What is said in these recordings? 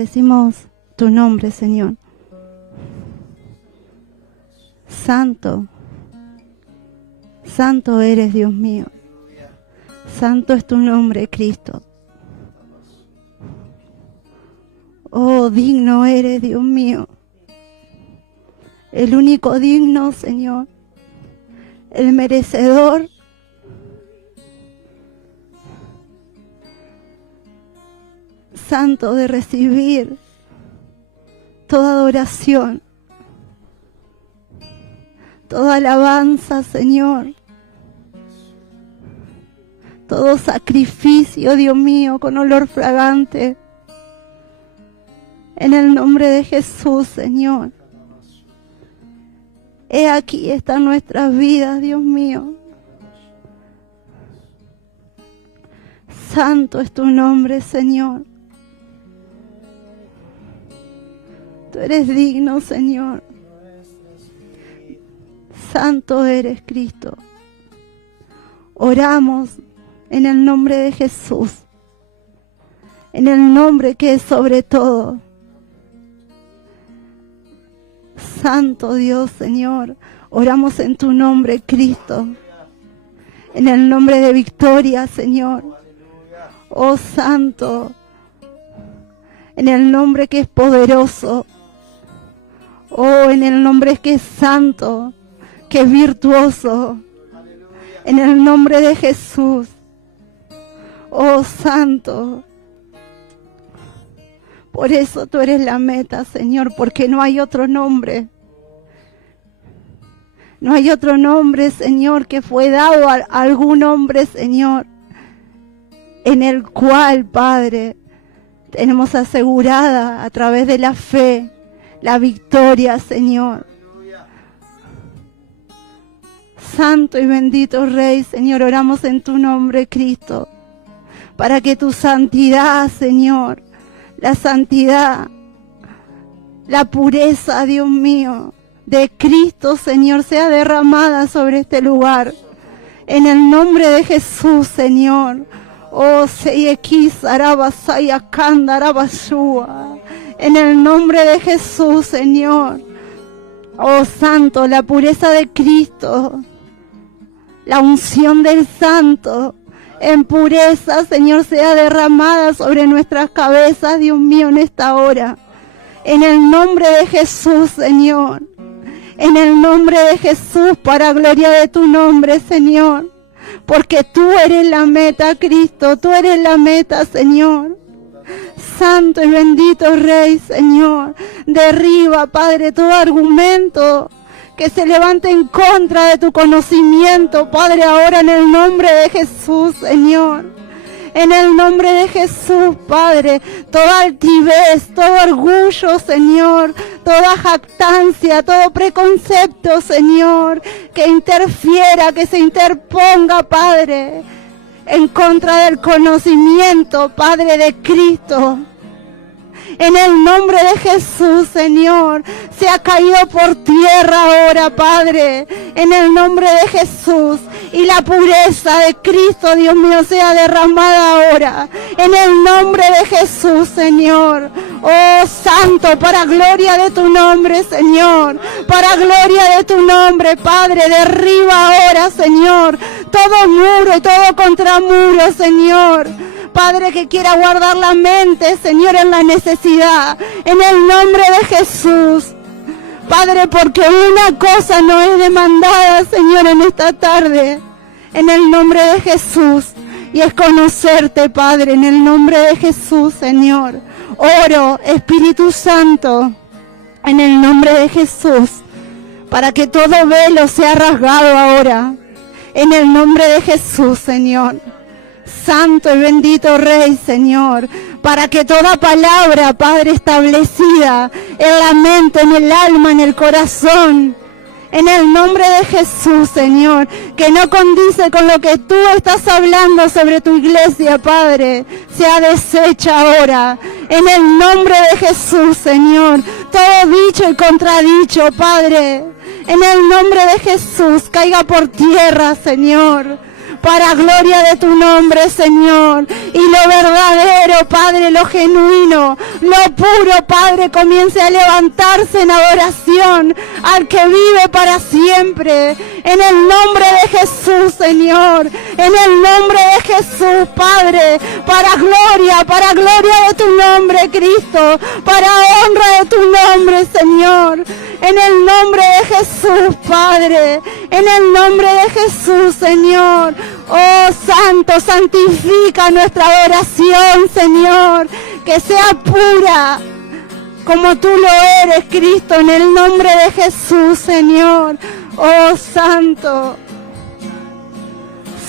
bendecimos tu nombre, Señor. Santo, santo eres, Dios mío. Santo es tu nombre, Cristo. Oh, digno eres, Dios mío. El único digno, Señor. El merecedor. Santo de recibir toda adoración, toda alabanza, Señor. Todo sacrificio, Dios mío, con olor fragante. En el nombre de Jesús, Señor. He aquí están nuestras vidas, Dios mío. Santo es tu nombre, Señor. Tú eres digno, Señor. Santo eres, Cristo. Oramos en el nombre de Jesús. En el nombre que es sobre todo. Santo Dios, Señor, oramos en tu nombre, Cristo, en el nombre de victoria, Señor. Oh Santo, en el nombre que es poderoso, oh, en el nombre que es santo, que es virtuoso, en el nombre de Jesús. Oh Santo, por eso tú eres la meta, Señor, porque no hay otro nombre. No hay otro nombre, Señor, que fue dado a algún hombre, Señor, en el cual, Padre, tenemos asegurada a través de la fe la victoria, Señor. Santo y bendito Rey, Señor, oramos en tu nombre, Cristo, para que tu santidad, Señor, la santidad, la pureza, Dios mío, de Cristo, Señor, sea derramada sobre este lugar. En el nombre de Jesús, Señor. Oh, Seyekis, Arabasaya, Kanda, Arabashua. En el nombre de Jesús, Señor. Oh, Santo, la pureza de Cristo. La unción del Santo. En pureza, Señor, sea derramada sobre nuestras cabezas, Dios mío, en esta hora. En el nombre de Jesús, Señor. En el nombre de Jesús, para gloria de tu nombre, Señor. Porque tú eres la meta, Cristo. Tú eres la meta, Señor. Santo y bendito Rey, Señor. Derriba, Padre, todo argumento que se levante en contra de tu conocimiento, Padre, ahora en el nombre de Jesús, Señor. En el nombre de Jesús, Padre, toda altivez, todo orgullo, Señor, toda jactancia, todo preconcepto, Señor, que interfiera, que se interponga, Padre, en contra del conocimiento, Padre, de Cristo. En el nombre de Jesús, Señor, se ha caído por tierra ahora, Padre. En el nombre de Jesús. Y la pureza de Cristo, Dios mío, sea derramada ahora. En el nombre de Jesús, Señor. Oh, Santo, para gloria de tu nombre, Señor. Para gloria de tu nombre, Padre. Derriba ahora, Señor, todo muro y todo contramuro, Señor. Padre, que quiera guardar la mente, Señor, en la necesidad. En el nombre de Jesús. Padre, porque una cosa no es demandada, Señor, en esta tarde. En el nombre de Jesús. Y es conocerte, Padre, en el nombre de Jesús, Señor. Oro, Espíritu Santo, en el nombre de Jesús. Para que todo velo sea rasgado ahora. En el nombre de Jesús, Señor. Santo y bendito Rey, Señor, para que toda palabra, Padre, establecida en la mente, en el alma, en el corazón, en el nombre de Jesús, Señor, que no condice con lo que tú estás hablando sobre tu iglesia, Padre, sea deshecha ahora, en el nombre de Jesús, Señor, todo dicho y contradicho, Padre, en el nombre de Jesús, caiga por tierra, Señor. para gloria de tu nombre, Señor. Y lo verdadero, Padre, lo genuino, lo puro, Padre, comience a levantarse en adoración al que vive para siempre. En el nombre de Jesús, Señor. En el nombre de Jesús, Padre, para gloria de tu nombre, Cristo, para honra de tu nombre, Señor. En el nombre de Jesús, Padre, en el nombre de Jesús, Señor. Oh, Santo, santifica nuestra adoración, Señor, que sea pura como tú lo eres, Cristo, en el nombre de Jesús, Señor. Oh, Santo,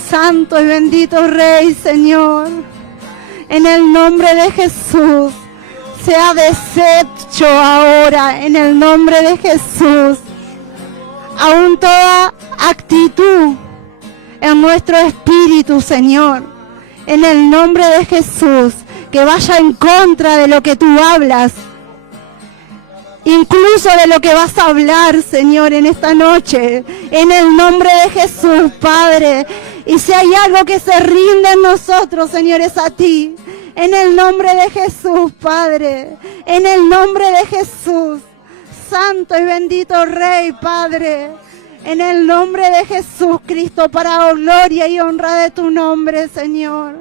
Santo y bendito Rey, Señor, en el nombre de Jesús, sea deshecho ahora, en el nombre de Jesús, aún toda actitud en nuestro espíritu, Señor, en el nombre de Jesús, que vaya en contra de lo que tú hablas, incluso de lo que vas a hablar, Señor, en esta noche, en el nombre de Jesús, Padre. Y si hay algo que se rinde en nosotros, Señor, es a ti, en el nombre de Jesús, Padre, en el nombre de Jesús, Santo y bendito Rey, Padre, en el nombre de Jesús, Cristo, para gloria y honra de tu nombre, Señor.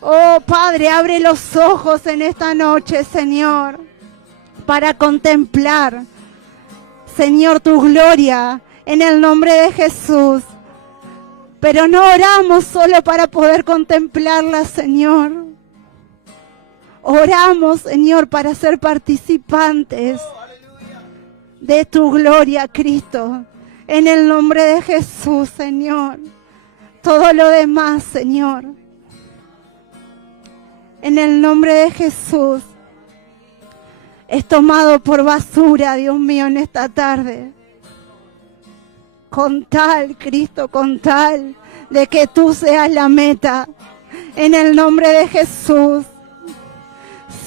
Oh, Padre, abre los ojos en esta noche, Señor, para contemplar, Señor, tu gloria, en el nombre de Jesús. Pero no oramos solo para poder contemplarla, Señor. Oramos, Señor, para ser participantes de tu gloria, Cristo. En el nombre de Jesús, Señor. Todo lo demás, Señor, en el nombre de Jesús, es tomado por basura, Dios mío, en esta tarde. Con tal, Cristo, con tal de que tú seas la meta. En el nombre de Jesús.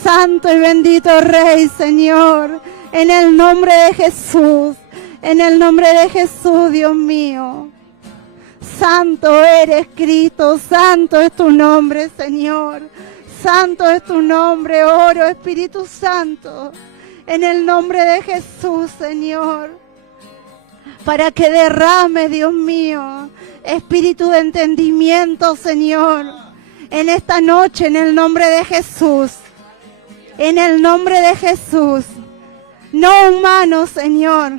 Santo y bendito Rey, Señor. En el nombre de Jesús. En el nombre de Jesús, Dios mío. Santo eres, Cristo. Santo es tu nombre, Señor. Santo es tu nombre, oro, Espíritu Santo, en el nombre de Jesús, Señor, para que derrame, Dios mío, espíritu de entendimiento, Señor, en esta noche, en el nombre de Jesús, en el nombre de Jesús, no humano, Señor,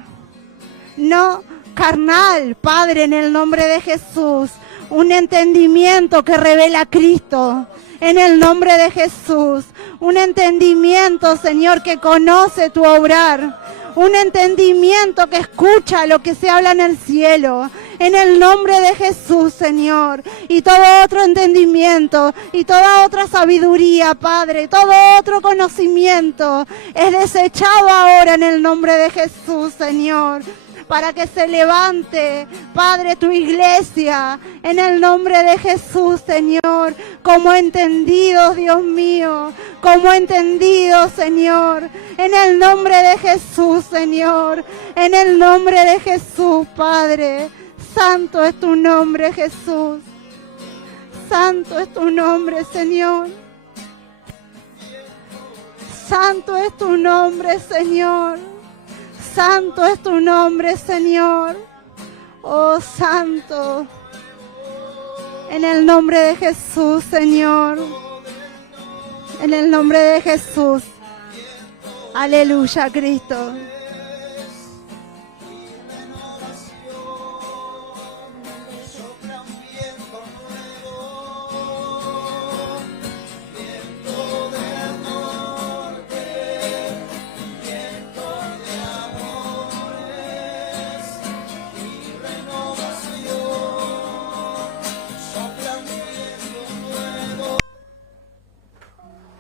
no carnal, Padre, en el nombre de Jesús, un entendimiento que revela a Cristo, en el nombre de Jesús, un entendimiento, Señor, que conoce tu obrar, un entendimiento que escucha lo que se habla en el cielo, en el nombre de Jesús, Señor, y todo otro entendimiento, y toda otra sabiduría, Padre, todo otro conocimiento, es desechado ahora en el nombre de Jesús, Señor, para que se levante, Padre, tu iglesia, en el nombre de Jesús, Señor, como entendidos, Dios mío, como entendidos, Señor, en el nombre de Jesús, Señor, en el nombre de Jesús, Padre. Santo es tu nombre, Jesús. Santo es tu nombre, Señor. Santo es tu nombre, Señor. Santo es tu nombre, Señor. Oh, Santo. En el nombre de Jesús, Señor. En el nombre de Jesús. Aleluya, Cristo.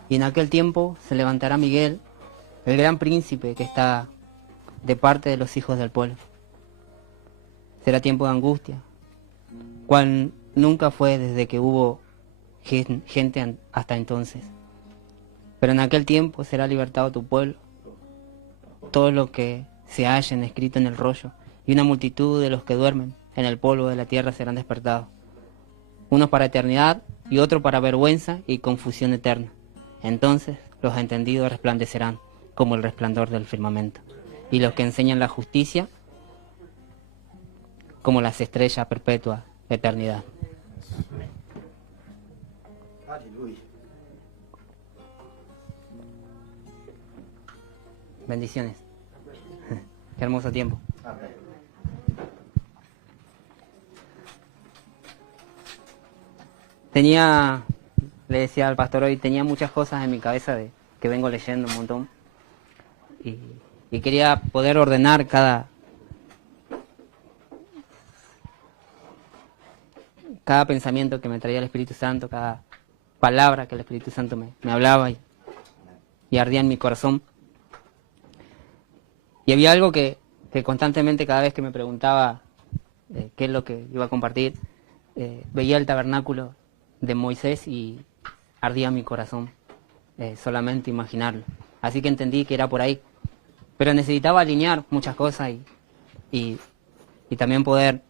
Y en aquel tiempo se levantará Miguel, el gran príncipe que está de parte de los hijos del pueblo. Será tiempo de angustia, cual nunca fue desde que hubo gente hasta entonces. Pero en aquel tiempo será libertado tu pueblo, todo lo que se hallen escrito en el rollo, y una multitud de los que duermen en el polvo de la tierra serán despertados. unos para eternidad y otro para vergüenza y confusión eterna. Entonces los entendidos resplandecerán como el resplandor del firmamento, y los que enseñan la justicia como las estrellas perpetuas de eternidad. Aleluya. Bendiciones. Qué hermoso tiempo. Amén. Le decía al pastor hoy, tenía muchas cosas en mi cabeza que vengo leyendo un montón. Y quería poder ordenar cada pensamiento que me traía el Espíritu Santo, cada palabra que el Espíritu Santo me hablaba y ardía en mi corazón. Y había algo que constantemente, cada vez que me preguntaba qué es lo que iba a compartir, veía el tabernáculo de Moisés y ardía mi corazón, solamente imaginarlo. Así que entendí que era por ahí. Pero necesitaba alinear muchas cosas y también poder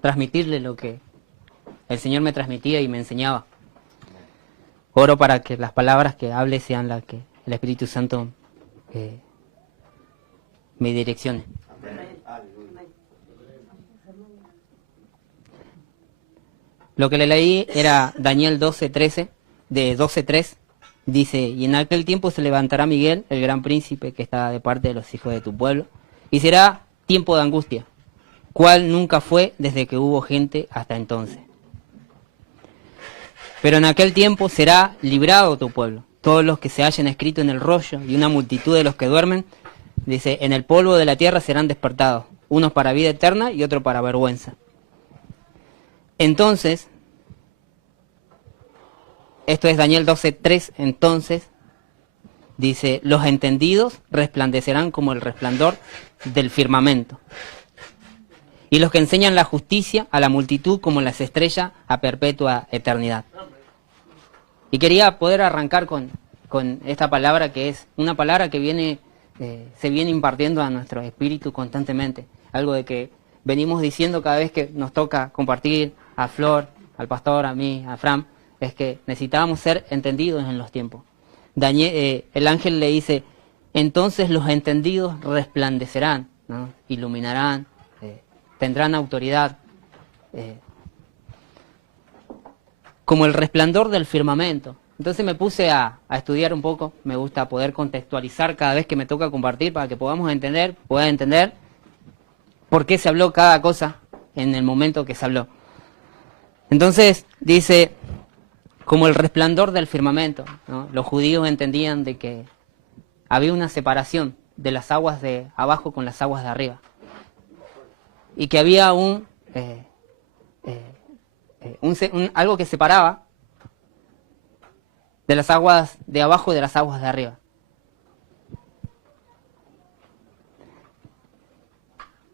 transmitirle lo que el Señor me transmitía y me enseñaba. Oro para que las palabras que hable sean las que el Espíritu Santo me direccione. Lo que le leí era Daniel 12:13, de 12:3. Dice, y en aquel tiempo se levantará Miguel, el gran príncipe que está de parte de los hijos de tu pueblo, y será tiempo de angustia, cual nunca fue desde que hubo gente hasta entonces. Pero en aquel tiempo será librado tu pueblo, todos los que se hayan escrito en el rollo, y una multitud de los que duermen, dice, en el polvo de la tierra serán despertados, unos para vida eterna y otros para vergüenza. Entonces, esto es Daniel 12:3, entonces, dice, los entendidos resplandecerán como el resplandor del firmamento, y los que enseñan la justicia a la multitud como las estrellas a perpetua eternidad. Y quería poder arrancar con esta palabra, que es una palabra que se viene impartiendo a nuestro espíritu constantemente, algo de que venimos diciendo cada vez que nos toca compartir a Flor, al pastor, a mí, a Fran, es que necesitábamos ser entendidos en los tiempos. El ángel le dice, entonces los entendidos resplandecerán, ¿no? Iluminarán, tendrán autoridad, como el resplandor del firmamento. Entonces me puse a estudiar un poco, me gusta poder contextualizar cada vez que me toca compartir para que puedan entender por qué se habló cada cosa en el momento que se habló. Entonces dice, como el resplandor del firmamento, ¿no? Los judíos entendían de que había una separación de las aguas de abajo con las aguas de arriba. Y que había algo que separaba de las aguas de abajo y de las aguas de arriba.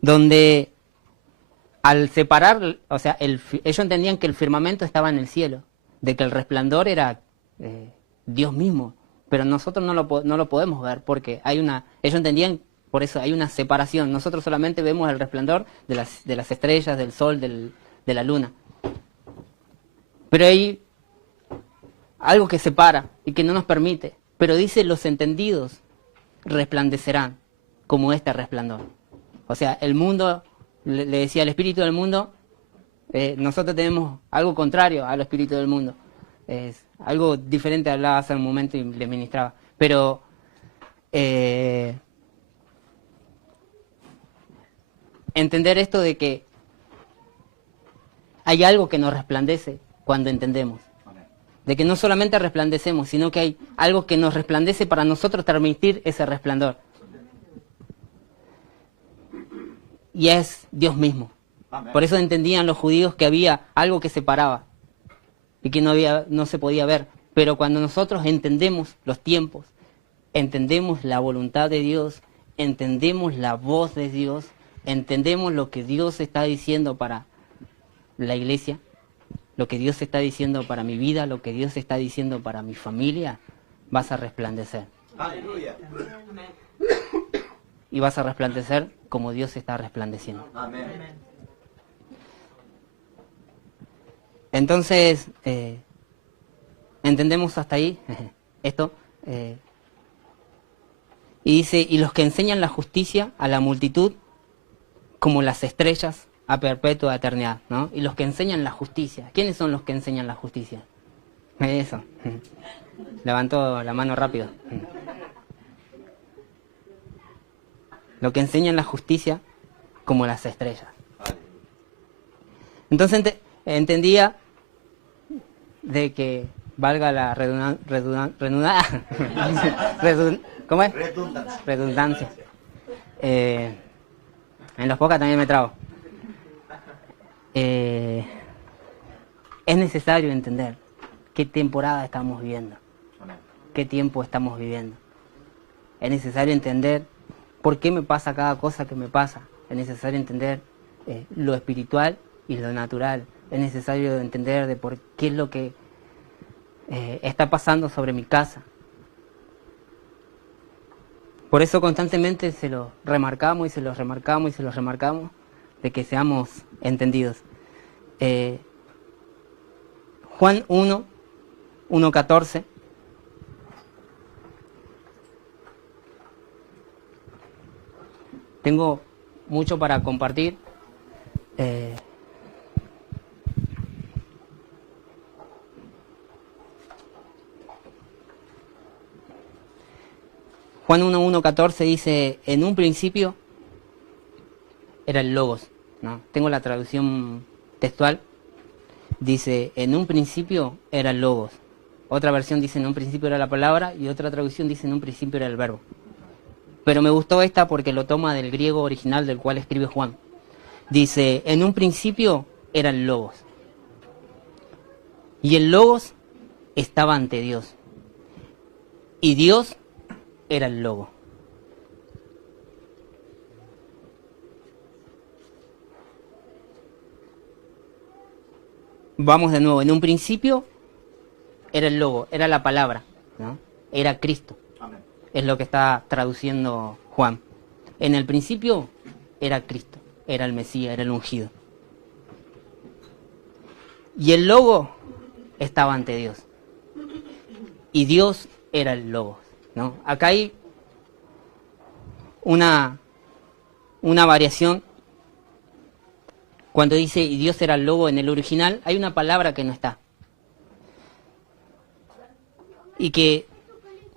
Donde al separar, o sea, ellos entendían que el firmamento estaba en el cielo, de que el resplandor era Dios mismo, pero nosotros no lo podemos ver porque ellos entendían, por eso hay una separación. Nosotros solamente vemos el resplandor de las estrellas, del sol, de la luna. Pero hay algo que separa y que no nos permite. Pero dice, los entendidos resplandecerán como este resplandor. O sea, el mundo, le decía, el espíritu del mundo, nosotros tenemos algo contrario al espíritu del mundo. Es algo diferente, hablaba hace un momento y les ministraba. Pero entender esto de que hay algo que nos resplandece cuando entendemos. De que no solamente resplandecemos, sino que hay algo que nos resplandece para nosotros transmitir ese resplandor. Y es Dios mismo. Amén. Por eso entendían los judíos que había algo que separaba y que no se podía ver. Pero cuando nosotros entendemos los tiempos, entendemos la voluntad de Dios, entendemos la voz de Dios, entendemos lo que Dios está diciendo para la iglesia, lo que Dios está diciendo para mi vida, lo que Dios está diciendo para mi familia, vas a resplandecer. Aleluya. Y vas a resplandecer como Dios está resplandeciendo. Amén. Entonces, entendemos hasta ahí esto. Y dice, y los que enseñan la justicia a la multitud como las estrellas a perpetua eternidad, ¿no? Y los que enseñan la justicia. ¿Quiénes son los que enseñan la justicia? Eso. Levantó la mano rápido. Los que enseñan la justicia como las estrellas. Entonces entendía de que valga la ¿cómo es? Redundancia. En los podcasts también me trago. Es necesario entender qué temporada estamos viviendo, qué tiempo estamos viviendo. Es necesario entender por qué me pasa cada cosa que me pasa. Es necesario entender lo espiritual y lo natural. Es necesario entender de por qué es lo que está pasando sobre mi casa. Por eso constantemente se lo remarcamos y se lo remarcamos y se lo remarcamos de que seamos entendidos. Juan 1:14. Tengo mucho para compartir. Juan 1:14 dice, en un principio era el Logos, ¿no? Tengo la traducción textual. Dice, en un principio era el Logos. Otra versión dice, en un principio era la palabra, y otra traducción dice, en un principio era el verbo. Pero me gustó esta porque lo toma del griego original del cual escribe Juan. Dice, en un principio era el Logos. Y el Logos estaba ante Dios. Y Dios era el Logo. Vamos de nuevo, en un principio era el Logo, era la palabra, ¿no? Era Cristo. Amén. Es lo que está traduciendo Juan. En el principio era Cristo, era el Mesías, era el ungido. Y el Logo estaba ante Dios. Y Dios era el Logo, ¿no? Acá hay una variación. Cuando dice y Dios era el Logo en el original, hay una palabra que no está. Y que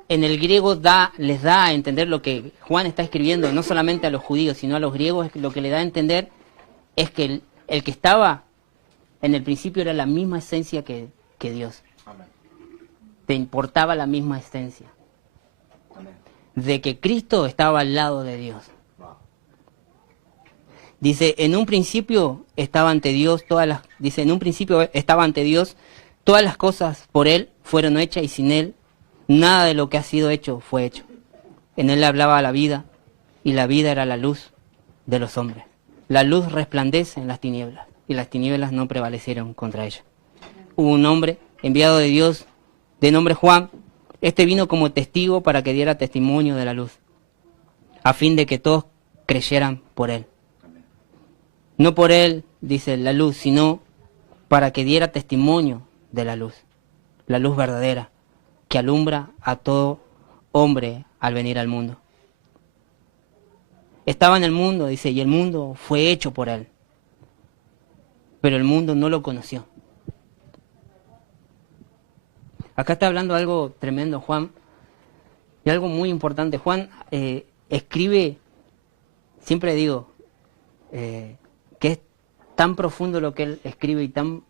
en el griego les da a entender lo que Juan está escribiendo, no solamente a los judíos, sino a los griegos, lo que le da a entender es que el que estaba en el principio era la misma esencia que Dios. Amén. Te importaba la misma esencia. Amén. De que Cristo estaba al lado de Dios. Dice, en un principio estaba ante Dios todas las cosas por Él fueron hechas y sin Él nada de lo que ha sido hecho fue hecho. En Él hablaba la vida y la vida era la luz de los hombres. La luz resplandece en las tinieblas y las tinieblas no prevalecieron contra ella. Hubo un hombre enviado de Dios de nombre Juan. Este vino como testigo para que diera testimonio de la luz, a fin de que todos creyeran por Él. No por Él, dice la luz, sino para que diera testimonio de la luz verdadera, que alumbra a todo hombre al venir al mundo. Estaba en el mundo, dice, y el mundo fue hecho por Él, pero el mundo no lo conoció. Acá está hablando algo tremendo Juan, y algo muy importante. Juan escribe, siempre digo, que es tan profundo lo que él escribe y tan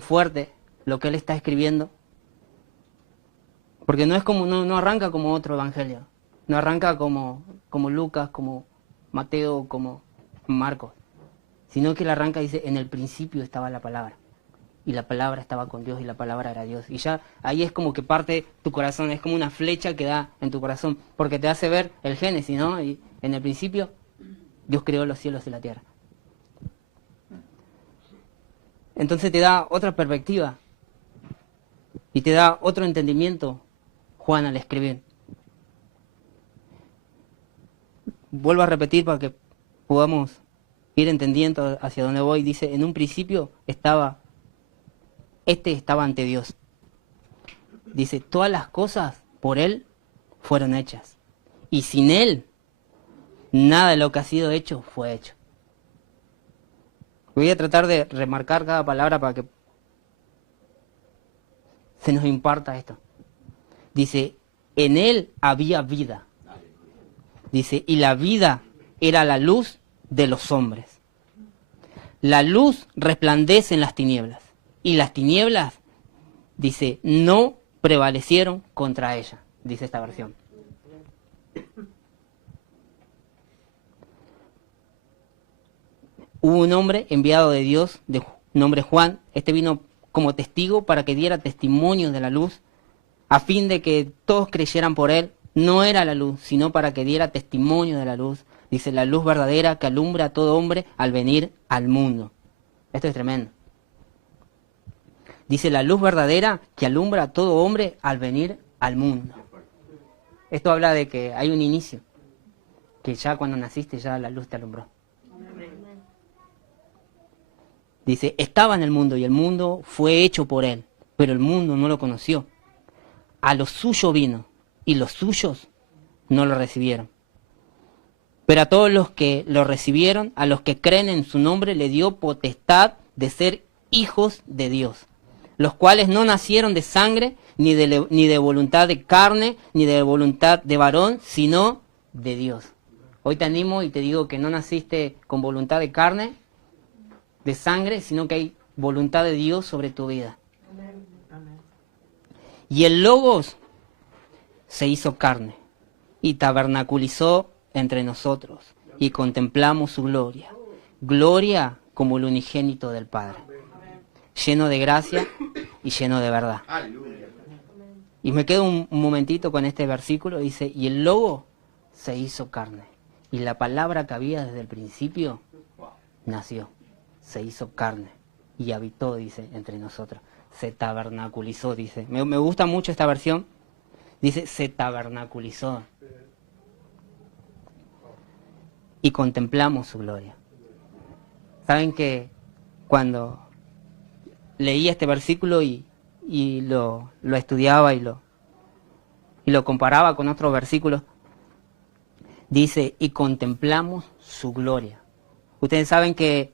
fuerte lo que él está escribiendo, porque no es como no arranca como otro evangelio, no arranca como Lucas, como Mateo, como Marcos, sino que él arranca y dice, en el principio estaba la palabra, y la palabra estaba con Dios, y la palabra era Dios, y ya ahí es como que parte tu corazón, es como una flecha que da en tu corazón, porque te hace ver el Génesis, ¿no? Y en el principio Dios creó los cielos y la tierra. Entonces te da otra perspectiva y te da otro entendimiento Juan al escribir. Vuelvo a repetir para que podamos ir entendiendo hacia dónde voy. Dice, en un principio estaba ante Dios. Dice, todas las cosas por Él fueron hechas. Y sin Él, nada de lo que ha sido hecho fue hecho. Voy a tratar de remarcar cada palabra para que se nos imparta esto. Dice, en Él había vida. Dice, y la vida era la luz de los hombres. La luz resplandece en las tinieblas. Y las tinieblas, dice, no prevalecieron contra ella, dice esta versión. Hubo un hombre enviado de Dios, de nombre Juan. Este vino como testigo para que diera testimonio de la luz, a fin de que todos creyeran por él. No era la luz, sino para que diera testimonio de la luz. Dice, la luz verdadera que alumbra a todo hombre al venir al mundo. Esto es tremendo. Dice, la luz verdadera que alumbra a todo hombre al venir al mundo. Esto habla de que hay un inicio, que ya cuando naciste ya la luz te alumbró. Dice, estaba en el mundo y el mundo fue hecho por él, pero el mundo no lo conoció. A los suyos vino y los suyos no lo recibieron. Pero a todos los que lo recibieron, a los que creen en su nombre, le dio potestad de ser hijos de Dios, los cuales no nacieron de sangre, ni de voluntad de carne, ni de voluntad de varón, sino de Dios. Hoy te animo y te digo que no naciste con voluntad de carne, de sangre, sino que hay voluntad de Dios sobre tu vida. Y el Logos se hizo carne y tabernaculizó entre nosotros y contemplamos su gloria. Gloria como el unigénito del Padre, lleno de gracia y lleno de verdad. Y me quedo un momentito con este versículo. Dice, y el Logos se hizo carne. Y la palabra que había desde el principio nació. Se hizo carne y habitó, dice, entre nosotros. Se tabernaculizó, dice. Me gusta mucho esta versión. Dice, se tabernaculizó. Y contemplamos su gloria. Saben que cuando leía este versículo y lo estudiaba y lo comparaba con otros versículos, dice, y contemplamos su gloria. Ustedes saben que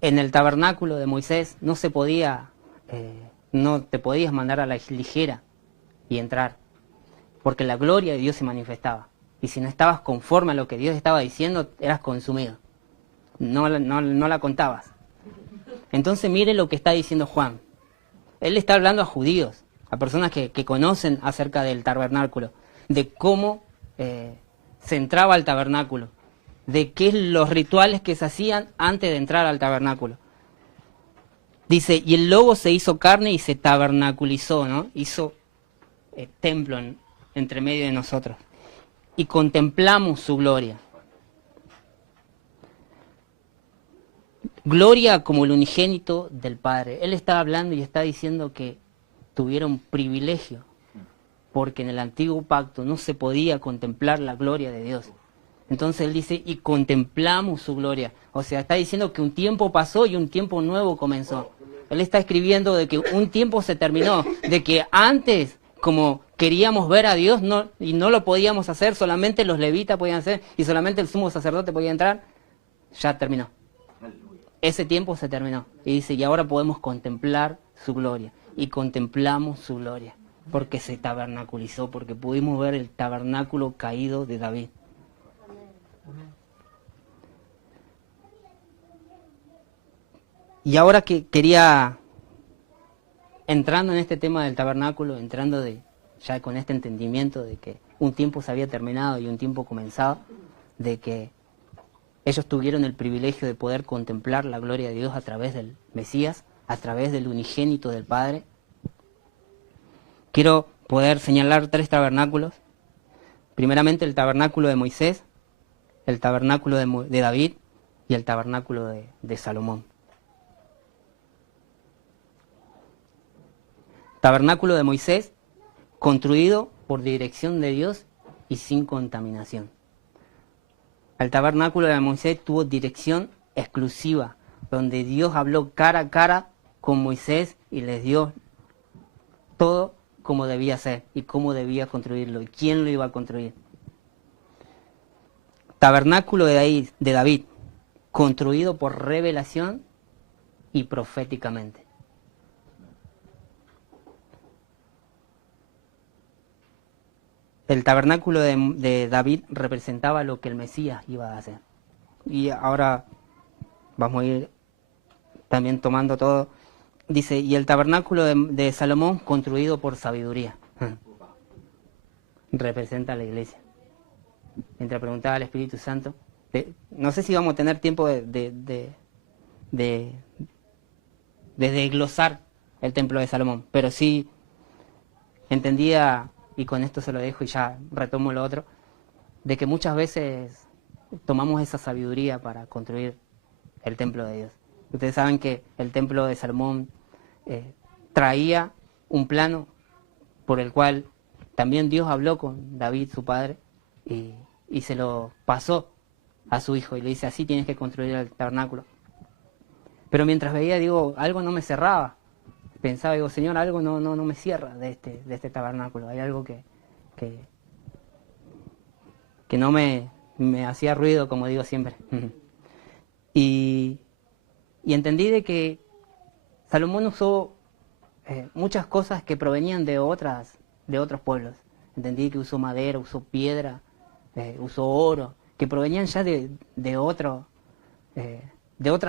en el tabernáculo de Moisés no se podía, no te podías mandar a la ligera y entrar, porque la gloria de Dios se manifestaba. Y si no estabas conforme a lo que Dios estaba diciendo, eras consumido. No la contabas. Entonces mire lo que está diciendo Juan. Él está hablando a judíos, a personas que conocen acerca del tabernáculo, de cómo se entraba al tabernáculo, de qué los rituales que se hacían antes de entrar al tabernáculo. Dice, y el Logos se hizo carne y se tabernaculizó, ¿no? Hizo templo entre medio de nosotros. Y contemplamos su gloria. Gloria como el unigénito del Padre. Él está hablando y está diciendo que tuvieron privilegio, porque en el antiguo pacto no se podía contemplar la gloria de Dios. Entonces él dice, y contemplamos su gloria. O sea, está diciendo que un tiempo pasó y un tiempo nuevo comenzó. Él está escribiendo de que un tiempo se terminó, de que antes, como queríamos ver a Dios y no lo podíamos hacer, solamente los levitas podían hacer y solamente el sumo sacerdote podía entrar, ya terminó. Ese tiempo se terminó. Y dice, y ahora podemos contemplar su gloria. Y contemplamos su gloria, porque se tabernaculizó, porque pudimos ver el tabernáculo caído de David. Y ahora que quería, entrando en este tema del tabernáculo, entrando ya con este entendimiento de que un tiempo se había terminado y un tiempo comenzado, de que ellos tuvieron el privilegio de poder contemplar la gloria de Dios a través del Mesías, a través del unigénito del Padre. Quiero poder señalar 3 tabernáculos. Primeramente el tabernáculo de Moisés, el tabernáculo de David y el tabernáculo de Salomón. Tabernáculo de Moisés, construido por dirección de Dios y sin contaminación. El tabernáculo de Moisés tuvo dirección exclusiva, donde Dios habló cara a cara con Moisés y les dio todo como debía ser y cómo debía construirlo y quién lo iba a construir. Tabernáculo de David, construido por revelación y proféticamente. El tabernáculo de David representaba lo que el Mesías iba a hacer. Y ahora vamos a ir también tomando todo. Dice, y el tabernáculo de Salomón construido por sabiduría. Representa a la iglesia. Mientras preguntaba al Espíritu Santo, no sé si vamos a tener tiempo de desglosar el templo de Salomón, pero sí entendía, y con esto se lo dejo y ya retomo lo otro, de que muchas veces tomamos esa sabiduría para construir el templo de Dios. Ustedes saben que el templo de Salomón traía un plano por el cual también Dios habló con David, su padre, y se lo pasó a su hijo y le dice, así tienes que construir el tabernáculo. Pero mientras veía, digo, algo no me cerraba. Pensaba, digo, Señor, algo no me cierra de este tabernáculo. Hay algo que no me hacía ruido, como digo siempre. Y entendí de que Salomón usó muchas cosas que provenían de otros pueblos. Entendí que usó madera, usó piedra, usó oro, que provenían ya de otras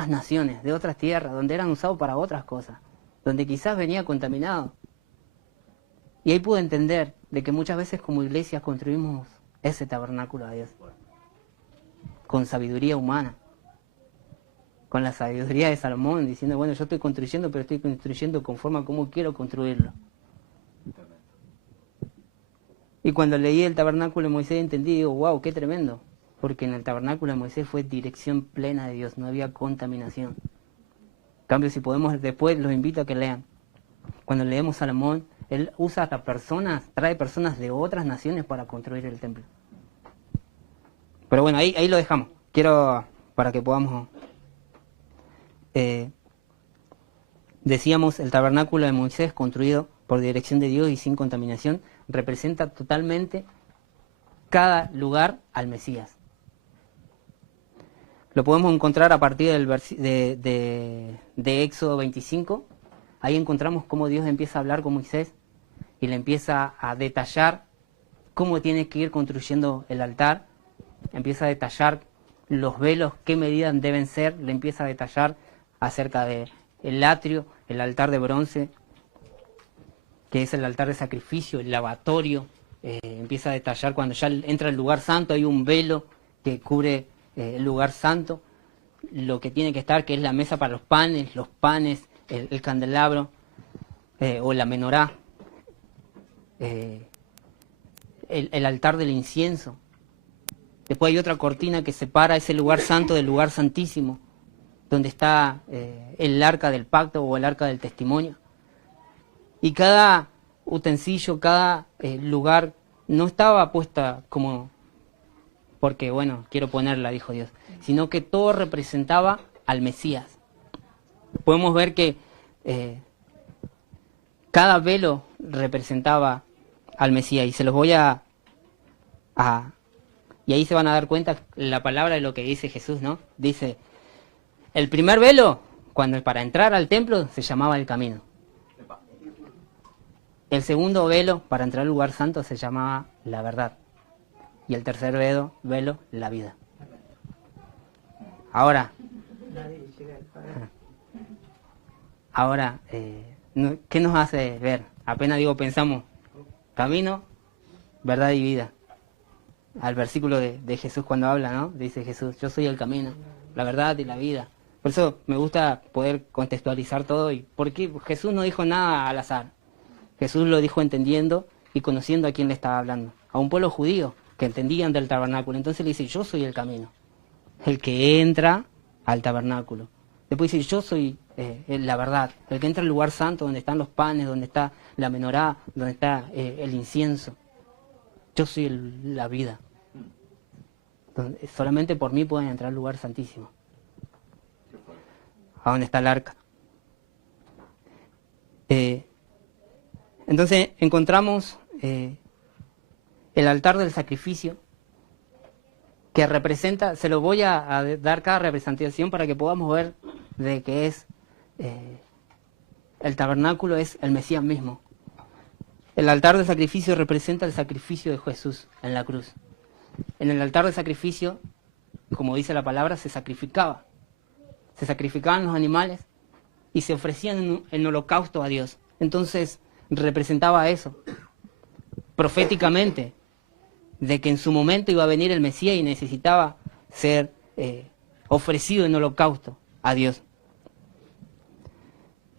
naciones, de otras tierras, donde eran usados para otras cosas, donde quizás venía contaminado. Y ahí pude entender de que muchas veces como iglesias construimos ese tabernáculo a Dios, con sabiduría humana, con la sabiduría de Salomón, diciendo, bueno, yo estoy construyendo, pero estoy construyendo conforme a cómo quiero construirlo. Y cuando leí el tabernáculo de Moisés entendí, digo, wow, qué tremendo. Porque en el tabernáculo de Moisés fue dirección plena de Dios, no había contaminación. En cambio, si podemos, después los invito a que lean. Cuando leemos Salomón, él usa hasta personas, trae personas de otras naciones para construir el templo. Pero bueno, ahí lo dejamos. Quiero, para que podamos... decíamos, el tabernáculo de Moisés, construido por dirección de Dios y sin contaminación, representa totalmente cada lugar al Mesías. Lo podemos encontrar a partir de Éxodo 25. Ahí encontramos cómo Dios empieza a hablar con Moisés y le empieza a detallar cómo tiene que ir construyendo el altar. Empieza a detallar los velos, qué medidas deben ser. Le empieza a detallar acerca del atrio, el altar de bronce, que es el altar de sacrificio, el lavatorio. Empieza a detallar cuando ya entra al lugar santo, hay un velo que cubre el lugar santo, lo que tiene que estar, que es la mesa para los panes, el candelabro o la menorá, el altar del incienso. Después hay otra cortina que separa ese lugar santo del lugar santísimo, donde está el arca del pacto o el arca del testimonio. Y cada utensilio, cada lugar no estaba puesta como porque, bueno, quiero ponerla, dijo Dios, sino que todo representaba al Mesías. Podemos ver que cada velo representaba al Mesías, y se los voy a... Y ahí se van a dar cuenta la palabra de lo que dice Jesús, ¿no? Dice, el primer velo, cuando para entrar al templo, se llamaba el camino. El segundo velo, para entrar al lugar santo, se llamaba la verdad. Y el tercer velo, la vida. Ahora, ¿qué nos hace ver? Apenas pensamos, camino, verdad y vida. Al versículo de Jesús cuando habla, ¿no? Dice Jesús, yo soy el camino, la verdad y la vida. Por eso me gusta poder contextualizar todo. Y porque Jesús no dijo nada al azar. Jesús lo dijo entendiendo y conociendo a quién le estaba hablando. A un pueblo judío que entendían del tabernáculo. Entonces le dice, yo soy el camino. El que entra al tabernáculo. Después dice, yo soy la verdad. El que entra al lugar santo donde están los panes, donde está la menorá, donde está el incienso. Yo soy la vida. Solamente por mí pueden entrar al lugar santísimo. a donde está el arca. Entonces encontramos el altar del sacrificio, que representa, se lo voy a dar cada representación para que podamos ver de qué es el tabernáculo, es el Mesías mismo. El altar del sacrificio representa el sacrificio de Jesús en la cruz. En el altar del sacrificio, como dice la palabra, se sacrificaban los animales y se ofrecían en holocausto a Dios. Entonces representaba eso, proféticamente, de que en su momento iba a venir el Mesías y necesitaba ser ofrecido en holocausto a Dios.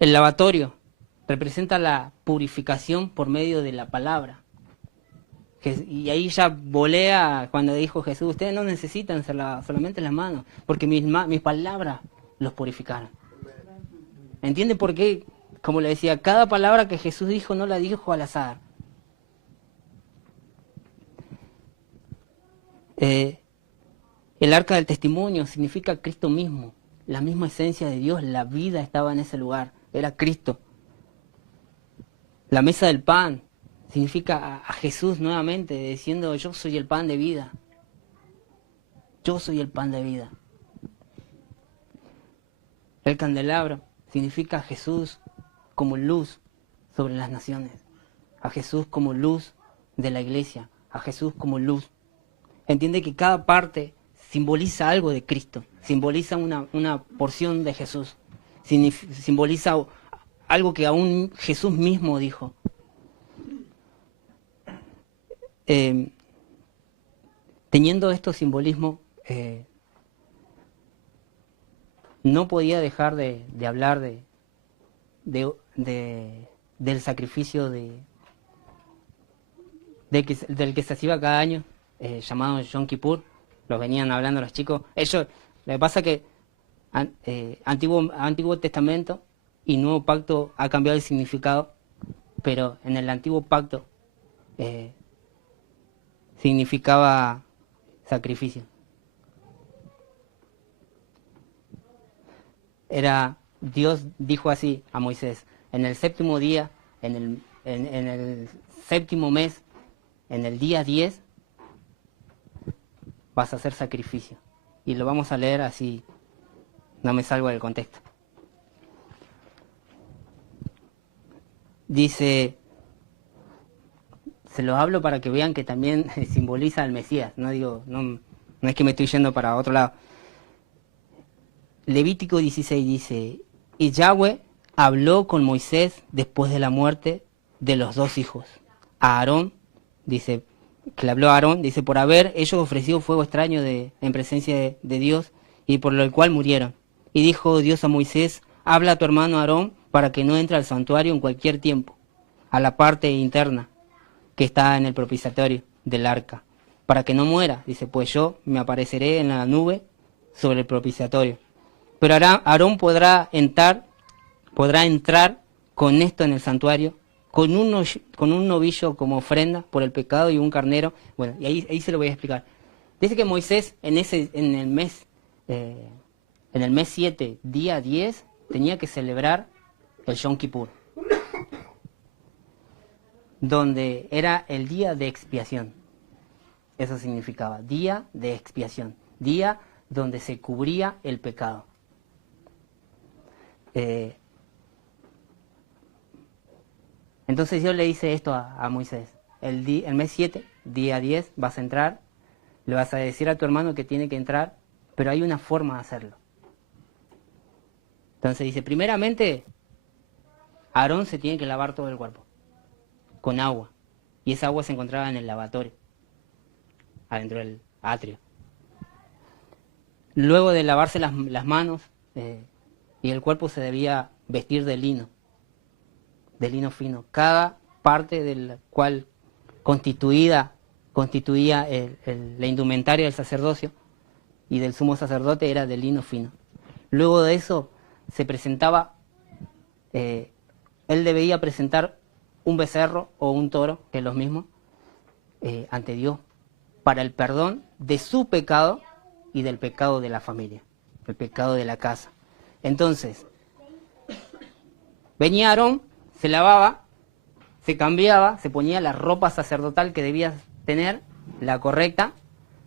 El lavatorio representa la purificación por medio de la palabra. Y ahí ya volea cuando dijo Jesús, ustedes no necesitan ser lavados, solamente las manos, porque mis palabras los purificaron. ¿Entiende por qué? Como le decía, cada palabra que Jesús dijo no la dijo al azar. El arca del testimonio significa Cristo mismo, la misma esencia de Dios, la vida estaba en ese lugar, era Cristo. La mesa del pan significa a Jesús nuevamente, diciendo, yo soy el pan de vida. Yo soy el pan de vida. El candelabro significa a Jesús como luz sobre las naciones, a Jesús como luz de la iglesia, a Jesús como luz. Entiende que cada parte simboliza algo de Cristo, simboliza una porción de Jesús, simboliza algo que aún Jesús mismo dijo. Teniendo estos simbolismos, no podía dejar de hablar del sacrificio del que se hacía cada año, llamado Yom Kippur. Lo venían hablando los chicos. Ellos, lo que pasa es que Antiguo Testamento y Nuevo Pacto ha cambiado el significado, pero en el Antiguo Pacto significaba sacrificio. Dios dijo así a Moisés, en el séptimo día, en el séptimo mes, en el día 10, vas a hacer sacrificio. Y lo vamos a leer así, no me salgo del contexto. Dice, se los hablo para que vean que también simboliza al Mesías, no es que me estoy yendo para otro lado. Levítico 16 dice, y Yahweh habló con Moisés después de la muerte de los dos hijos. A Aarón, dice, que le habló a Aarón, dice, por haber ellos ofrecido fuego extraño en presencia de Dios, y por lo cual murieron. Y dijo Dios a Moisés, habla a tu hermano Aarón para que no entre al santuario en cualquier tiempo, a la parte interna que está en el propiciatorio del arca, para que no muera. Dice, pues yo me apareceré en la nube sobre el propiciatorio. Pero Aarón podrá entrar con esto en el santuario, con un novillo como ofrenda por el pecado y un carnero. Bueno, y ahí se lo voy a explicar. Dice que Moisés en el mes 7, día 10, tenía que celebrar el Yom Kippur, donde era el día de expiación. Eso significaba, día de expiación, día donde se cubría el pecado. Entonces Dios le dice esto a Moisés, el mes 7, día 10, vas a entrar, le vas a decir a tu hermano que tiene que entrar, pero hay una forma de hacerlo. Entonces dice, primeramente, Aarón se tiene que lavar todo el cuerpo, con agua, y esa agua se encontraba en el lavatorio, adentro del atrio. Luego de lavarse las manos, y el cuerpo se debía vestir de lino fino. Cada parte del cual constituía la indumentaria del sacerdocio y del sumo sacerdote era de lino fino. Luego de eso se presentaba, él debía presentar un becerro o un toro, que es lo mismo, ante Dios, para el perdón de su pecado y del pecado de la familia, el pecado de la casa. Entonces, venía Aarón, se lavaba, se cambiaba, se ponía la ropa sacerdotal que debía tener, la correcta,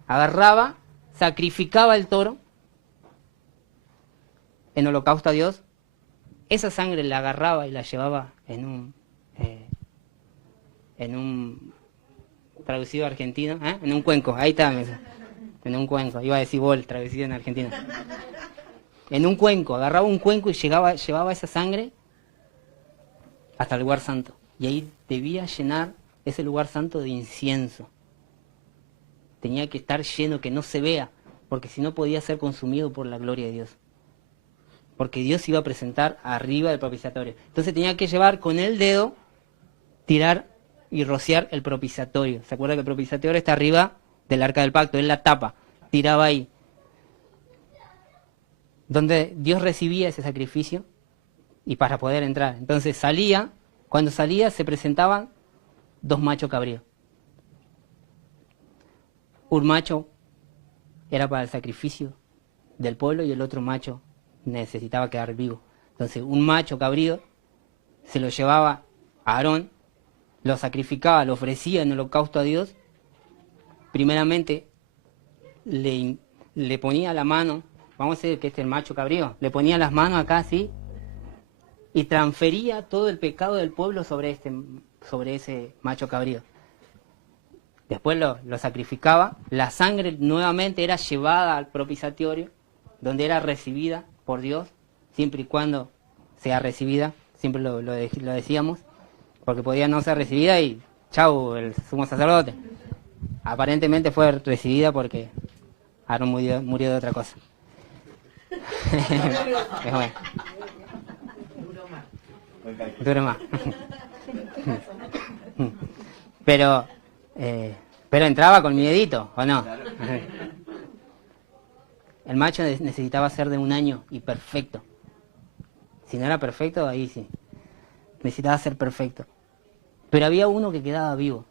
agarraba, sacrificaba el toro en holocausto a Dios, esa sangre la agarraba y la llevaba en un traducido argentino, en un cuenco, ahí está, en un cuenco, iba a decir bol, traducido en argentino. En un cuenco, agarraba un cuenco y llevaba esa sangre hasta el lugar santo. Y ahí debía llenar ese lugar santo de incienso. Tenía que estar lleno, que no se vea, porque si no podía ser consumido por la gloria de Dios. Porque Dios iba a presentar arriba del propiciatorio. Entonces tenía que llevar con el dedo, tirar y rociar el propiciatorio. ¿Se acuerda que el propiciatorio está arriba del arca del pacto? Es la tapa. Tiraba ahí. Donde Dios recibía ese sacrificio y para poder entrar. Entonces salía, cuando salía se presentaban 2 machos cabríos. Un macho era para el sacrificio del pueblo y el otro macho necesitaba quedar vivo. Entonces un macho cabrío se lo llevaba a Aarón, lo sacrificaba, lo ofrecía en holocausto a Dios. Primeramente le ponía la mano, vamos a decir que este es el macho cabrío, le ponía las manos acá así y transfería todo el pecado del pueblo sobre ese macho cabrío. Después lo sacrificaba, la sangre nuevamente era llevada al propiciatorio, donde era recibida por Dios, siempre y cuando sea recibida, siempre lo decíamos, porque podía no ser recibida y chau, el sumo sacerdote. Aparentemente fue recibida porque Aarón murió de otra cosa. Es bueno. Duro más. Pero entraba con miedito, ¿o no? El macho necesitaba ser de 1 año y perfecto. Si no era perfecto, ahí sí. Necesitaba ser perfecto. Pero había uno que quedaba vivo.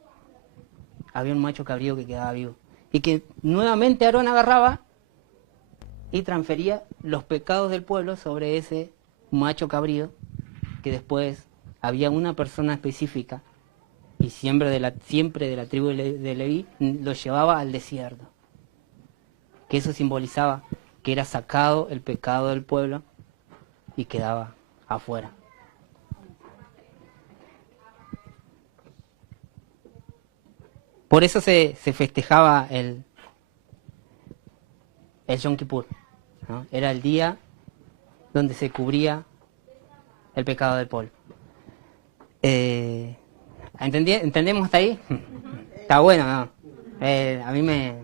Había un macho cabrío que quedaba vivo. Y que nuevamente Aarón agarraba y transfería los pecados del pueblo sobre ese macho cabrío, que después había una persona específica, y siempre de la tribu de Leví, lo llevaba al desierto. Que eso simbolizaba que era sacado el pecado del pueblo y quedaba afuera. Por eso se festejaba el Yom Kippur, ¿no? Era el día donde se cubría el pecado del pueblo. ¿Entendemos hasta ahí? Está bueno, ¿no? A mí me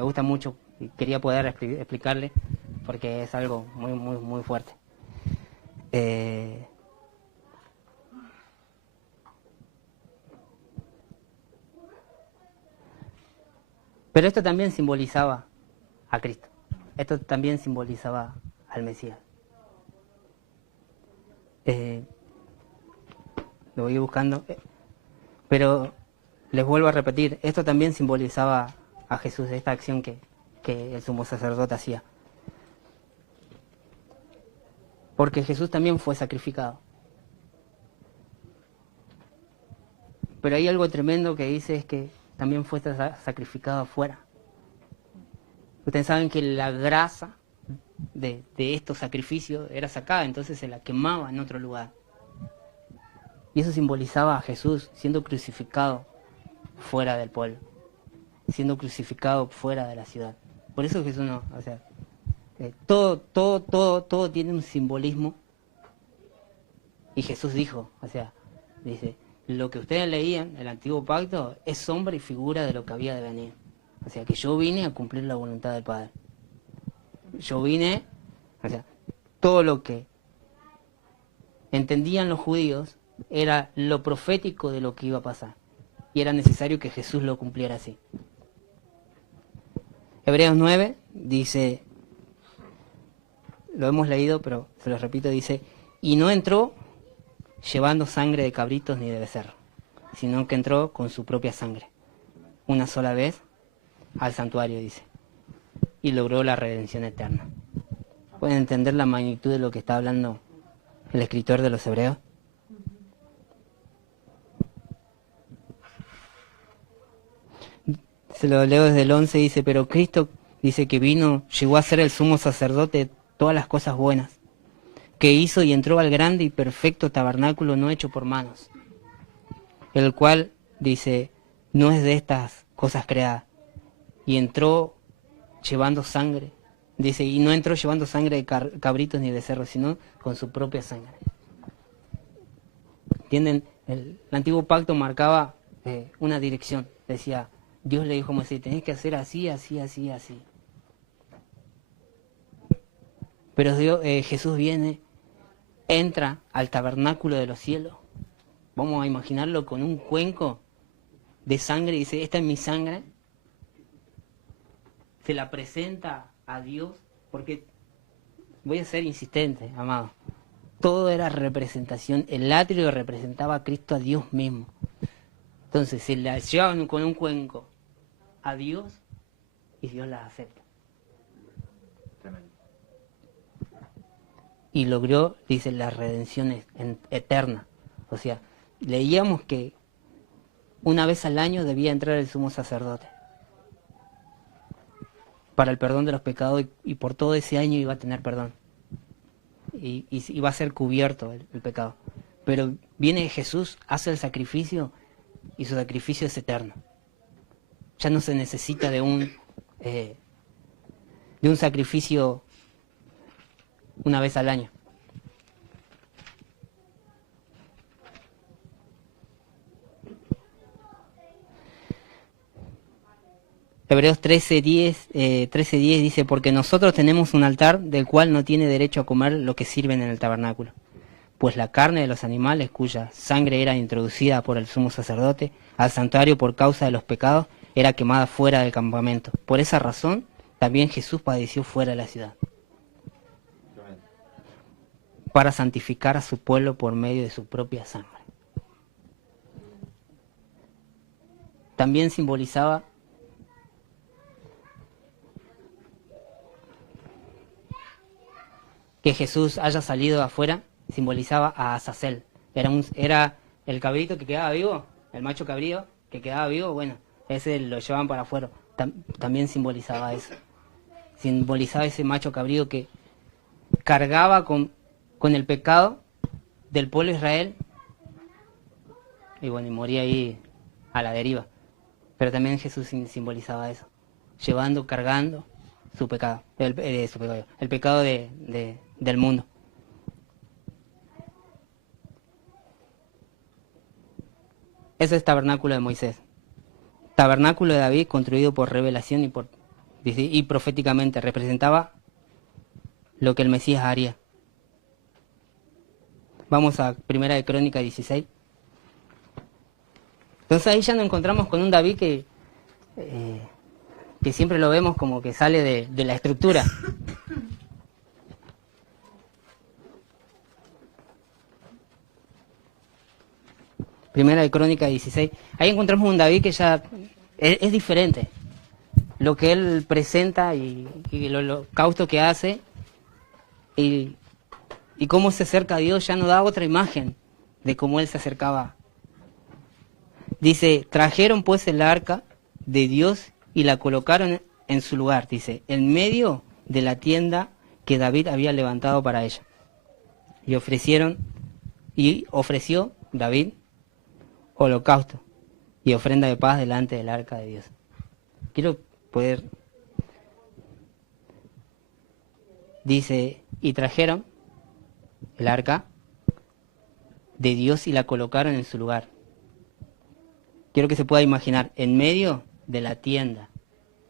gusta mucho y quería poder explicarle porque es algo muy, muy, muy fuerte. Pero esto también simbolizaba a Cristo. Esto también simbolizaba al Mesías. Lo voy buscando. Pero les vuelvo a repetir, esto también simbolizaba a Jesús, esta acción que el sumo sacerdote hacía. Porque Jesús también fue sacrificado. Pero hay algo tremendo que dice, es que también fue sacrificado afuera. Ustedes saben que la grasa de estos sacrificios era sacada, entonces se la quemaba en otro lugar. Y eso simbolizaba a Jesús siendo crucificado fuera del pueblo, siendo crucificado fuera de la ciudad. Por eso Jesús no, o sea, todo tiene un simbolismo. Y Jesús dijo, o sea, dice, lo que ustedes leían, el antiguo pacto, es sombra y figura de lo que había de venir. O sea, que yo vine a cumplir la voluntad del Padre. Yo vine, o sea, todo lo que entendían los judíos era lo profético de lo que iba a pasar. Y era necesario que Jesús lo cumpliera así. Hebreos 9 dice, lo hemos leído, pero se lo repito, dice, y no entró llevando sangre de cabritos ni de becerro, sino que entró con su propia sangre, una sola vez al santuario, dice, y logró la redención eterna. ¿Pueden entender la magnitud de lo que está hablando el escritor de los Hebreos? Se lo leo desde el 11, dice, pero Cristo dice que vino, llegó a ser el sumo sacerdote de todas las cosas buenas, que hizo y entró al grande y perfecto tabernáculo no hecho por manos, el cual, dice, no es de estas cosas creadas, y entró llevando sangre, dice, y no entró llevando sangre de cabritos ni de cerros, sino con su propia sangre. ¿Entienden? El antiguo pacto marcaba una dirección, decía, Dios le dijo a Moisés, tenés que hacer así, así, así, así. Pero Jesús viene, entra al tabernáculo de los cielos. Vamos a imaginarlo con un cuenco de sangre y dice, esta es mi sangre. Se la presenta a Dios, porque voy a ser insistente, amado. Todo era representación, el atrio representaba a Cristo, a Dios mismo. Entonces se la llevaban con un cuenco a Dios y Dios la acepta. Y logró, dice, la redención eterna. O sea, leíamos que una vez al año debía entrar el sumo sacerdote para el perdón de los pecados y por todo ese año iba a tener perdón. Y iba a ser cubierto el pecado. Pero viene Jesús, hace el sacrificio y su sacrificio es eterno. Ya no se necesita de un sacrificio una vez al año. Hebreos 13:10 dice, porque nosotros tenemos un altar del cual no tiene derecho a comer lo que sirven en el tabernáculo, pues la carne de los animales cuya sangre era introducida por el sumo sacerdote al santuario por causa de los pecados era quemada fuera del campamento. Por esa razón también Jesús padeció fuera de la ciudad, para santificar a su pueblo por medio de su propia sangre. También simbolizaba que Jesús haya salido afuera, simbolizaba a Azazel. Era el cabrito que quedaba vivo, el macho cabrío que quedaba vivo, bueno, ese lo llevaban para afuera. También simbolizaba eso. Simbolizaba ese macho cabrío que cargaba con el pecado del pueblo de Israel y bueno, y moría ahí a la deriva. Pero también Jesús simbolizaba eso, cargando su pecado, el pecado del mundo. Eso es tabernáculo de Moisés. Tabernáculo de David, construido por revelación y proféticamente, representaba lo que el Mesías haría. Vamos a Primera de Crónicas 16. Entonces ahí ya nos encontramos con un David que siempre lo vemos como que sale de la estructura. Primera de Crónicas 16. Ahí encontramos un David que ya es diferente. Lo que él presenta y el holocausto que hace y cómo se acerca a Dios ya nos da otra imagen de cómo él se acercaba. Dice, trajeron pues el arca de Dios y la colocaron en su lugar, dice, en medio de la tienda que David había levantado para ella. Y ofreció David holocausto y ofrenda de paz delante del arca de Dios. Quiero poder... Dice, y trajeron el arca de Dios y la colocaron en su lugar. Quiero que se pueda imaginar, en medio de la tienda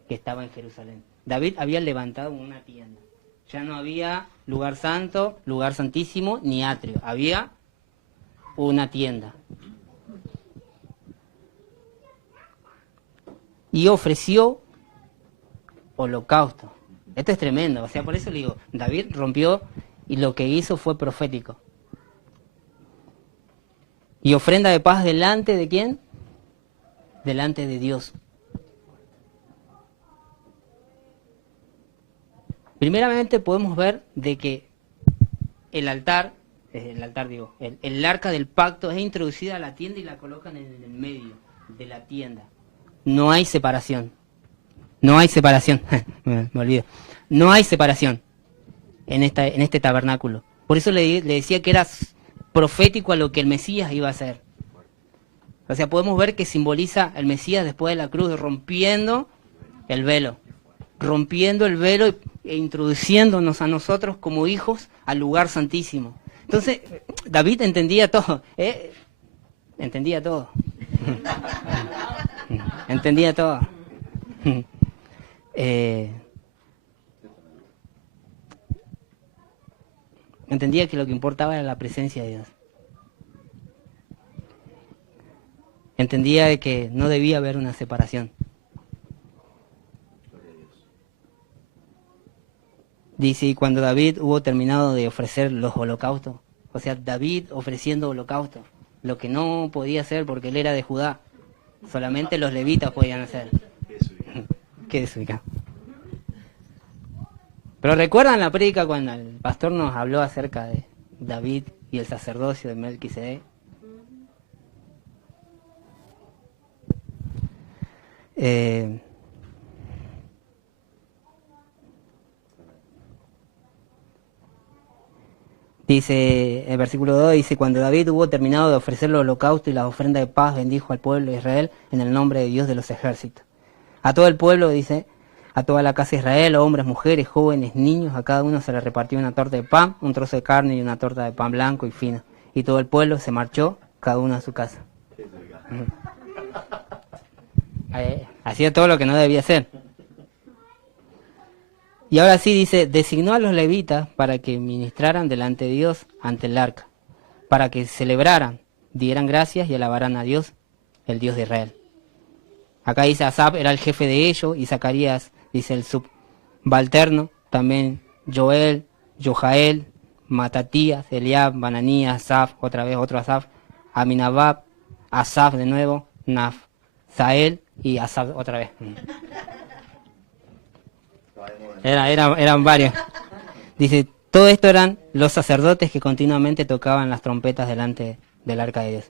que estaba en Jerusalén. David había levantado una tienda. Ya no había lugar santo, lugar santísimo, ni atrio. Había una tienda. Y ofreció holocausto. Esto es tremendo. O sea, por eso le digo, David rompió y lo que hizo fue profético. Y ofrenda de paz delante de ¿quién? Delante de Dios. Primeramente podemos ver de que el arca del pacto es introducida a la tienda y la colocan en el medio de la tienda. No hay separación. No hay separación. me olvido. No hay separación en este tabernáculo. Por eso le decía que era profético a lo que el Mesías iba a hacer. O sea, podemos ver que simboliza el Mesías después de la cruz, rompiendo el velo e introduciéndonos a nosotros como hijos al lugar santísimo. Entonces, David entendía todo, entendía todo. Entendía todo. Entendía que lo que importaba era la presencia de Dios. Entendía de que no debía haber una separación. Dice, y cuando David hubo terminado de ofrecer los holocaustos, o sea, David ofreciendo holocaustos, lo que no podía hacer porque él era de Judá, solamente los levitas podían hacer. Qué desubicado. Pero ¿recuerdan la prédica cuando el pastor nos habló acerca de David y el sacerdocio de Melquisedec? Dice, el versículo 2 dice, cuando David hubo terminado de ofrecer los holocaustos y las ofrendas de paz, bendijo al pueblo de Israel en el nombre de Dios de los ejércitos. A todo el pueblo, dice, a toda la casa de Israel, hombres, mujeres, jóvenes, niños, a cada uno se le repartió una torta de pan, un trozo de carne y una torta de pan blanco y fino. Y todo el pueblo se marchó, cada uno a su casa. Hacía todo lo que no debía hacer. Y ahora sí dice, designó a los levitas para que ministraran delante de Dios ante el arca, para que celebraran, dieran gracias y alabaran a Dios, el Dios de Israel. Acá dice Asaf era el jefe de ellos y Zacarías dice el subalterno, también Joel, Jojael, Matatías, Eliab, Bananías, Asaf, otra vez otro Asaf, Aminabab, Asaf de nuevo, Nafsael y Asaf otra vez. Eran varios. Dice, todo esto eran los sacerdotes que continuamente tocaban las trompetas delante del arca de Dios.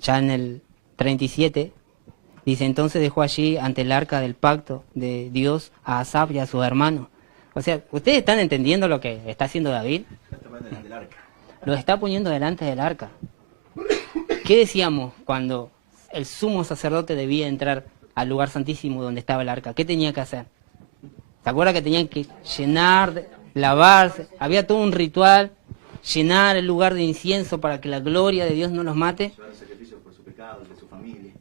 Ya en el 37, dice, entonces dejó allí ante el arca del pacto de Dios a Asaf y a sus hermanos. O sea, ¿ustedes están entendiendo lo que está haciendo David? Lo está poniendo delante del arca. ¿Qué decíamos cuando el sumo sacerdote debía entrar al lugar santísimo donde estaba el arca? ¿Qué tenía que hacer? ¿Se acuerdan que tenían que llenar, lavarse? Había todo un ritual, llenar el lugar de incienso para que la gloria de Dios no los mate. Por su pecado, de su familia.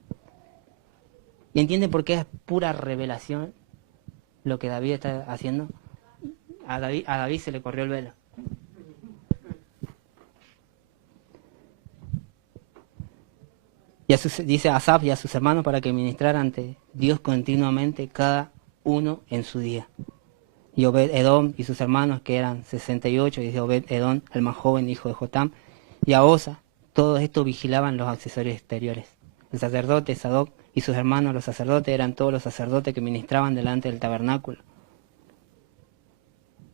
¿Y entienden por qué es pura revelación lo que David está haciendo? A David se le corrió el velo. Dice a Asaf y a sus hermanos para que ministraran ante Dios continuamente, cada uno en su día. Y Obed-Edom y sus hermanos, que eran 68, dice Obed-Edom, el más joven hijo de Jotam, y a Osa, todos estos vigilaban los accesorios exteriores. El sacerdote Sadoc y sus hermanos, los sacerdotes, eran todos los sacerdotes que ministraban delante del tabernáculo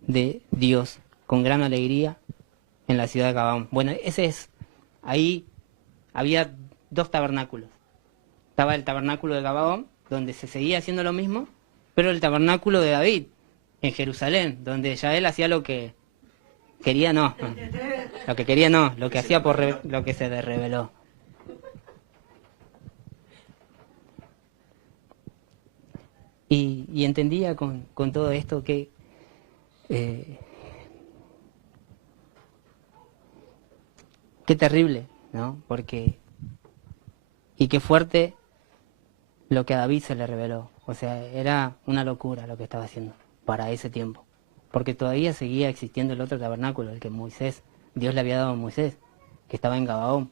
de Dios, con gran alegría, en la ciudad de Gabaón. Bueno, ahí había dos tabernáculos. Estaba el tabernáculo de Gabaón, donde se seguía haciendo lo mismo, pero el tabernáculo de David, en Jerusalén, donde ya él hacía lo que quería, no. Lo que quería, no. Lo que hacía por lo que se le reveló. Y entendía con todo esto que qué terrible, ¿no? Porque y qué fuerte lo que a David se le reveló. O sea, era una locura lo que estaba haciendo para ese tiempo. Porque todavía seguía existiendo el otro tabernáculo, el que Dios le había dado a Moisés, que estaba en Gabaón.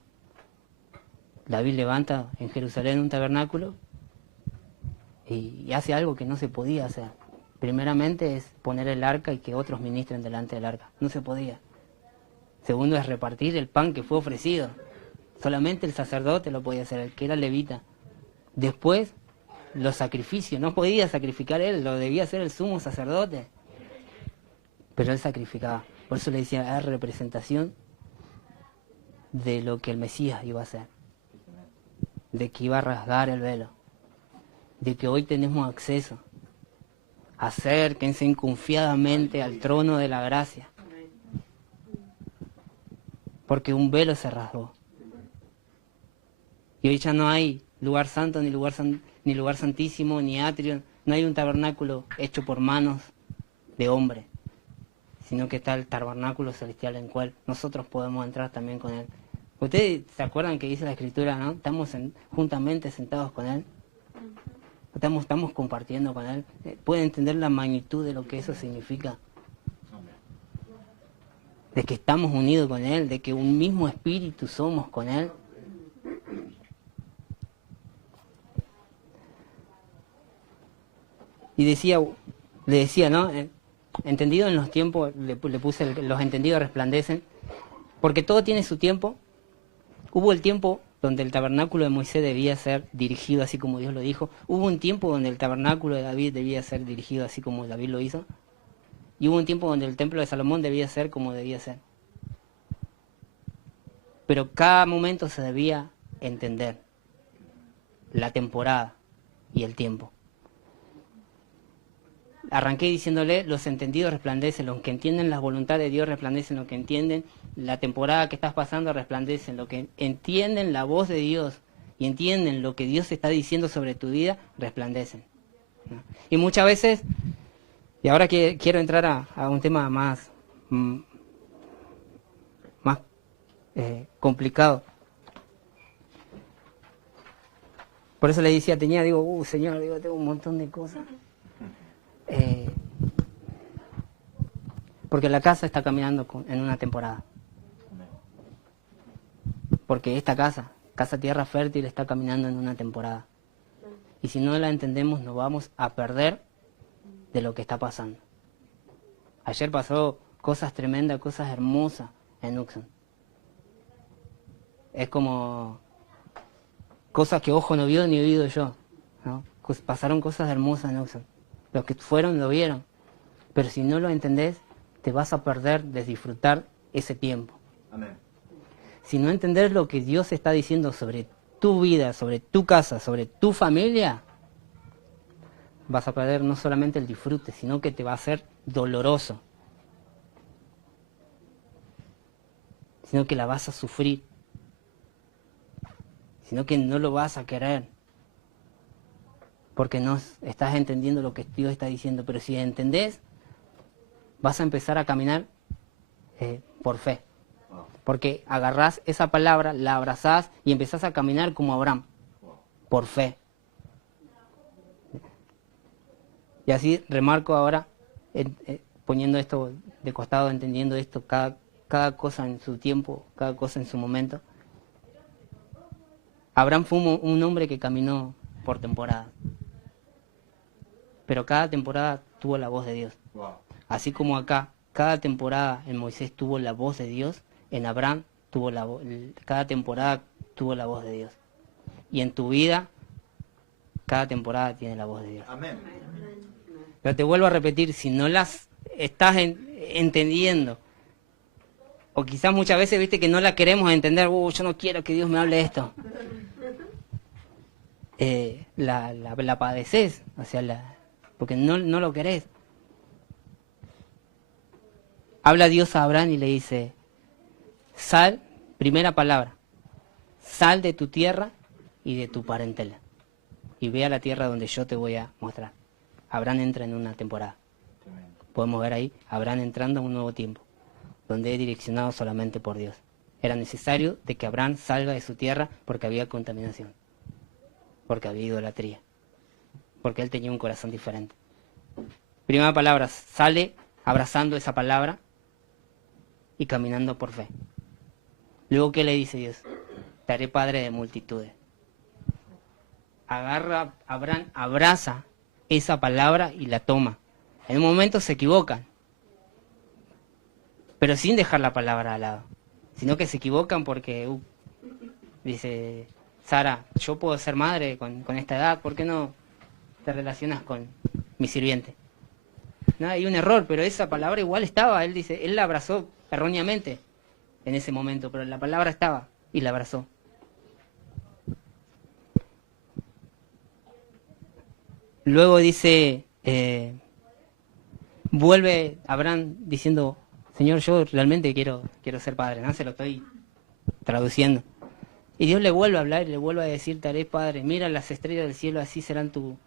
David levanta en Jerusalén un tabernáculo y hace algo que no se podía hacer. Primeramente es poner el arca y que otros ministren delante del arca. No se podía. Segundo es repartir el pan que fue ofrecido. Solamente el sacerdote lo podía hacer, el que era levita. Después, los sacrificios, no podía sacrificar él, lo debía hacer el sumo sacerdote. Pero él sacrificaba. Por eso le decía, es representación de lo que el Mesías iba a hacer. De que iba a rasgar el velo. De que hoy tenemos acceso. Acérquense confiadamente al trono de la gracia. Porque un velo se rasgó. Y hoy ya no hay lugar santo, ni lugar santísimo, ni atrio. No hay un tabernáculo hecho por manos de hombre, sino que está el tabernáculo celestial en el cual nosotros podemos entrar también con Él. ¿Ustedes se acuerdan que dice la Escritura, no? Estamos juntamente sentados con Él. Estamos compartiendo con Él. ¿Pueden entender la magnitud de lo que eso significa? De que estamos unidos con Él, de que un mismo espíritu somos con Él. Y le decía, ¿no? Entendido en los tiempos, le puse los entendidos resplandecen, porque todo tiene su tiempo. Hubo el tiempo donde el tabernáculo de Moisés debía ser dirigido así como Dios lo dijo. Hubo un tiempo donde el tabernáculo de David debía ser dirigido así como David lo hizo. Y hubo un tiempo donde el templo de Salomón debía ser como debía ser. Pero cada momento se debía entender la temporada y el tiempo. Arranqué diciéndole, los entendidos resplandecen, los que entienden la voluntad de Dios resplandecen, los que entienden la temporada que estás pasando resplandecen, los que entienden la voz de Dios y entienden lo que Dios está diciendo sobre tu vida, resplandecen. Y muchas veces, y ahora que quiero entrar a un tema más complicado. Por eso le decía, Señor, tengo un montón de cosas. Porque la casa está caminando en una temporada. Porque esta casa Tierra Fértil, está caminando en una temporada. Y si no la entendemos, nos vamos a perder de lo que está pasando. Ayer pasó cosas tremendas, cosas hermosas en Uxan. Es como cosas que ojo no vio ni oído yo, ¿no? Pasaron cosas hermosas en Uxan. Los que fueron lo vieron. Pero si no lo entendés, te vas a perder de disfrutar ese tiempo. Amén. Si no entendés lo que Dios está diciendo sobre tu vida, sobre tu casa, sobre tu familia, vas a perder no solamente el disfrute, sino que te va a ser doloroso. Sino que la vas a sufrir. Sino que no lo vas a querer. Porque no estás entendiendo lo que Dios está diciendo. Pero si entendés, vas a empezar a caminar por fe. Porque agarrás esa palabra, la abrazás y empezás a caminar como Abraham, por fe. Y así remarco ahora, poniendo esto de costado, entendiendo esto, cada cosa en su tiempo, cada cosa en su momento. Abraham fue un hombre que caminó por temporada. Pero cada temporada tuvo la voz de Dios. Así como acá, cada temporada en Moisés tuvo la voz de Dios, en Abraham cada temporada tuvo la voz de Dios. Y en tu vida, cada temporada tiene la voz de Dios. Amén. Pero te vuelvo a repetir, si no las estás entendiendo, o quizás muchas veces viste que no la queremos entender, yo no quiero que Dios me hable esto. La padeces, o sea, porque no lo querés. Habla Dios a Abraham y le dice, sal, primera palabra, sal de tu tierra y de tu parentela y ve a la tierra donde yo te voy a mostrar. Abraham entra en una temporada. Podemos ver ahí, Abraham entrando a un nuevo tiempo, donde es direccionado solamente por Dios. Era necesario de que Abraham salga de su tierra porque había contaminación, porque había idolatría, porque él tenía un corazón diferente. Primera palabra, sale abrazando esa palabra y caminando por fe. Luego, ¿qué le dice Dios? Te haré padre de multitudes. Agarra, Abraham abraza esa palabra y la toma. En un momento se equivocan, pero sin dejar la palabra al lado, sino que se equivocan porque Dice, Sara, yo puedo ser madre con esta edad, ¿por qué no te relacionas con mi sirviente? No, hay un error, pero esa palabra igual estaba. Él dice, él la abrazó erróneamente en ese momento, pero la palabra estaba y la abrazó. Luego dice, vuelve Abraham diciendo, Señor, yo realmente quiero ser padre, ¿no? Se lo estoy traduciendo. Y Dios le vuelve a hablar y le vuelve a decir, te haré padre, mira las estrellas del cielo, así serán tu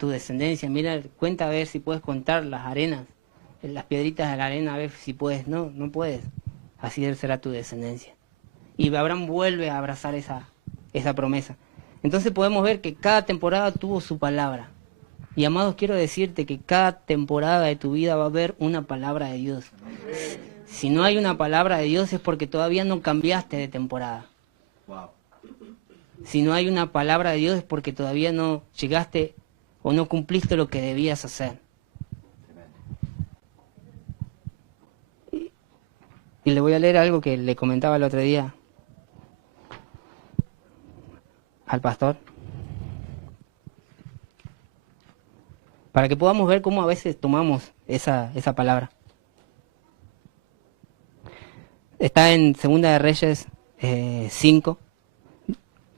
descendencia, mira, cuenta a ver si puedes contar las arenas, las piedritas de la arena, a ver si puedes. No puedes, así será tu descendencia. Y Abraham vuelve a abrazar esa promesa. Entonces podemos ver que cada temporada tuvo su palabra. Y amados, quiero decirte que cada temporada de tu vida va a haber una palabra de Dios. Si no hay una palabra de Dios es porque todavía no cambiaste de temporada. Wow. Si no hay una palabra de Dios es porque todavía no llegaste o no cumpliste lo que debías hacer. Y le voy a leer algo que le comentaba el otro día al pastor, para que podamos ver cómo a veces tomamos esa palabra. Está en Segunda de Reyes 5,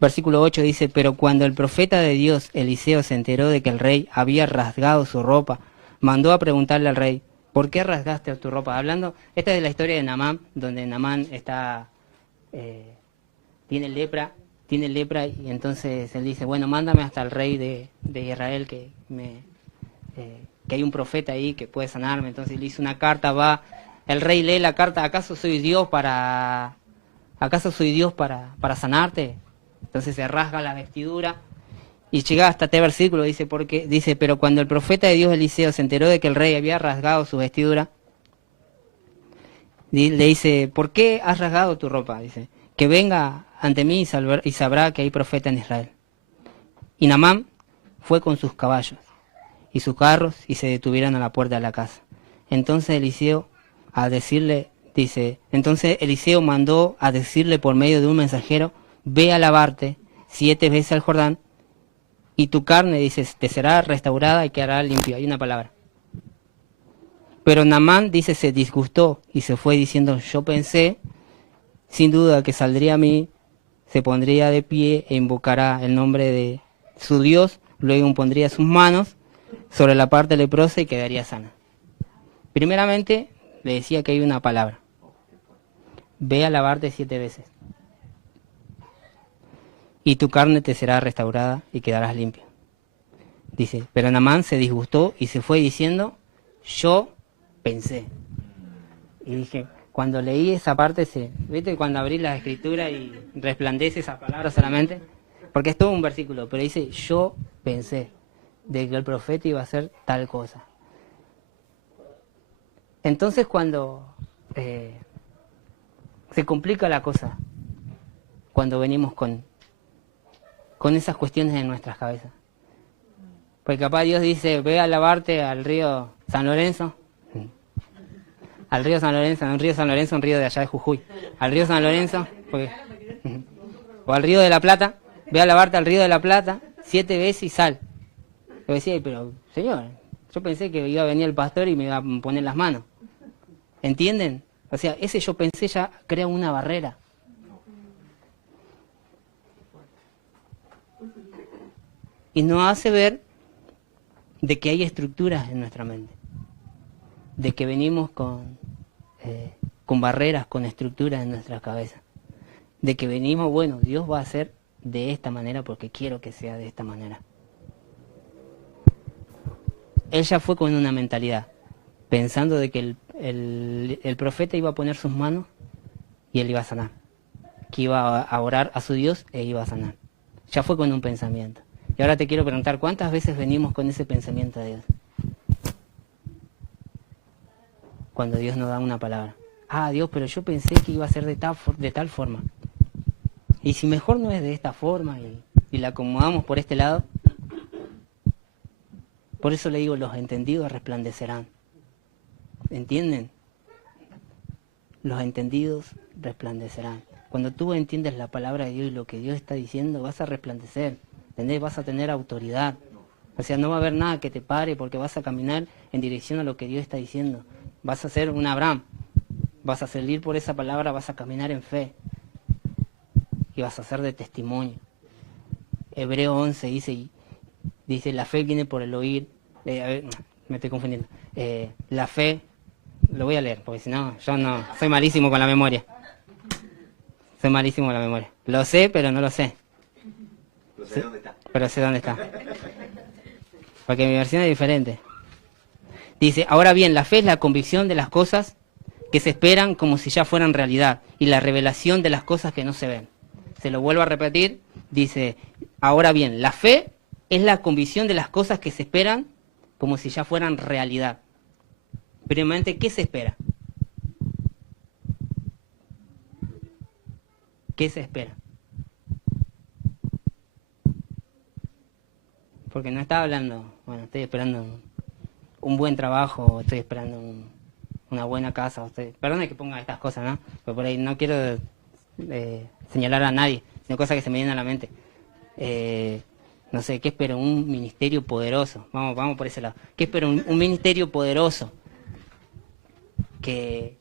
versículo 8, dice, pero cuando el profeta de Dios, Eliseo, se enteró de que el rey había rasgado su ropa, mandó a preguntarle al rey, ¿por qué rasgaste tu ropa? Esta es la historia de Naamán, donde Naamán tiene lepra, y entonces él dice, bueno, mándame hasta el rey de Israel, que hay un profeta ahí que puede sanarme. Entonces le hizo una carta, el rey lee la carta, ¿acaso soy Dios para sanarte? Entonces se rasga la vestidura y llega hasta este versículo, dice, pero cuando el profeta de Dios Eliseo se enteró de que el rey había rasgado su vestidura, le dice, ¿por qué has rasgado tu ropa? Dice, que venga ante mí y sabrá que hay profeta en Israel. Y Naamán fue con sus caballos y sus carros y se detuvieron a la puerta de la casa. Entonces Eliseo mandó a decirle por medio de un mensajero, ve a lavarte 7 veces al Jordán y tu carne, dice, te será restaurada y quedará limpio. Hay una palabra. Pero Naamán, dice, se disgustó y se fue diciendo, yo pensé, sin duda, que saldría a mí, se pondría de pie e invocará el nombre de su Dios, luego pondría sus manos sobre la parte leprosa y quedaría sana. Primeramente, le decía que hay una palabra. Ve a lavarte 7 veces. Y tu carne te será restaurada y quedarás limpio. Dice, pero Naamán se disgustó y se fue diciendo, yo pensé. Y dije, cuando leí esa parte, ¿viste? Cuando abrí la escritura y resplandece esa palabra solamente, porque es todo un versículo, pero dice, yo pensé de que el profeta iba a hacer tal cosa. Entonces cuando se complica la cosa, cuando venimos con esas cuestiones en nuestras cabezas. Porque capaz Dios dice, ve a lavarte al río San Lorenzo. Al río San Lorenzo, un río de allá de Jujuy. Al río San Lorenzo, o al río de la Plata, ve a lavarte al río de la Plata 7 veces y sal. Yo decía, pero señor, yo pensé que iba a venir el pastor y me iba a poner las manos. ¿Entienden? O sea, ese yo pensé ya crea una barrera. Y nos hace ver de que hay estructuras en nuestra mente. De que venimos con barreras, con estructuras en nuestra cabeza. De que venimos, bueno, Dios va a hacer de esta manera porque quiero que sea de esta manera. Él ya fue con una mentalidad, pensando de que el profeta iba a poner sus manos y él iba a sanar. Que iba a orar a su Dios e iba a sanar. Ya fue con un pensamiento. Y ahora te quiero preguntar, ¿cuántas veces venimos con ese pensamiento de Dios? Cuando Dios nos da una palabra. Ah, Dios, pero yo pensé que iba a ser de tal forma. Y si mejor no es de esta forma y la acomodamos por este lado. Por eso le digo, los entendidos resplandecerán. ¿Entienden? Los entendidos resplandecerán. Cuando tú entiendes la palabra de Dios y lo que Dios está diciendo, vas a resplandecer, ¿entendés? Vas a tener autoridad. O sea, no va a haber nada que te pare porque vas a caminar en dirección a lo que Dios está diciendo. Vas a ser un Abraham, vas a salir por esa palabra, vas a caminar en fe y vas a ser de testimonio. Hebreo 11 dice, la fe viene por el oír. A ver, me estoy confundiendo. La fe, lo voy a leer, porque si no, yo no, soy malísimo con la memoria. Soy malísimo con la memoria. Lo sé, pero no lo sé. Pero sé dónde está. Pero sé dónde está. Porque mi versión es diferente. Dice, ahora bien, la fe es la convicción de las cosas que se esperan como si ya fueran realidad y la revelación de las cosas que no se ven. Se lo vuelvo a repetir. Dice, ahora bien, la fe es la convicción de las cosas que se esperan como si ya fueran realidad. Primeramente, ¿qué se espera? ¿Qué se espera? Porque no estaba hablando, bueno, estoy esperando un buen trabajo, estoy esperando una buena casa. Perdón que ponga estas cosas, ¿no? Pero por ahí no quiero señalar a nadie, sino cosas que se me vienen a la mente. No sé, ¿qué espero? Un ministerio poderoso. Vamos por ese lado. ¿Qué espero? Un ministerio poderoso que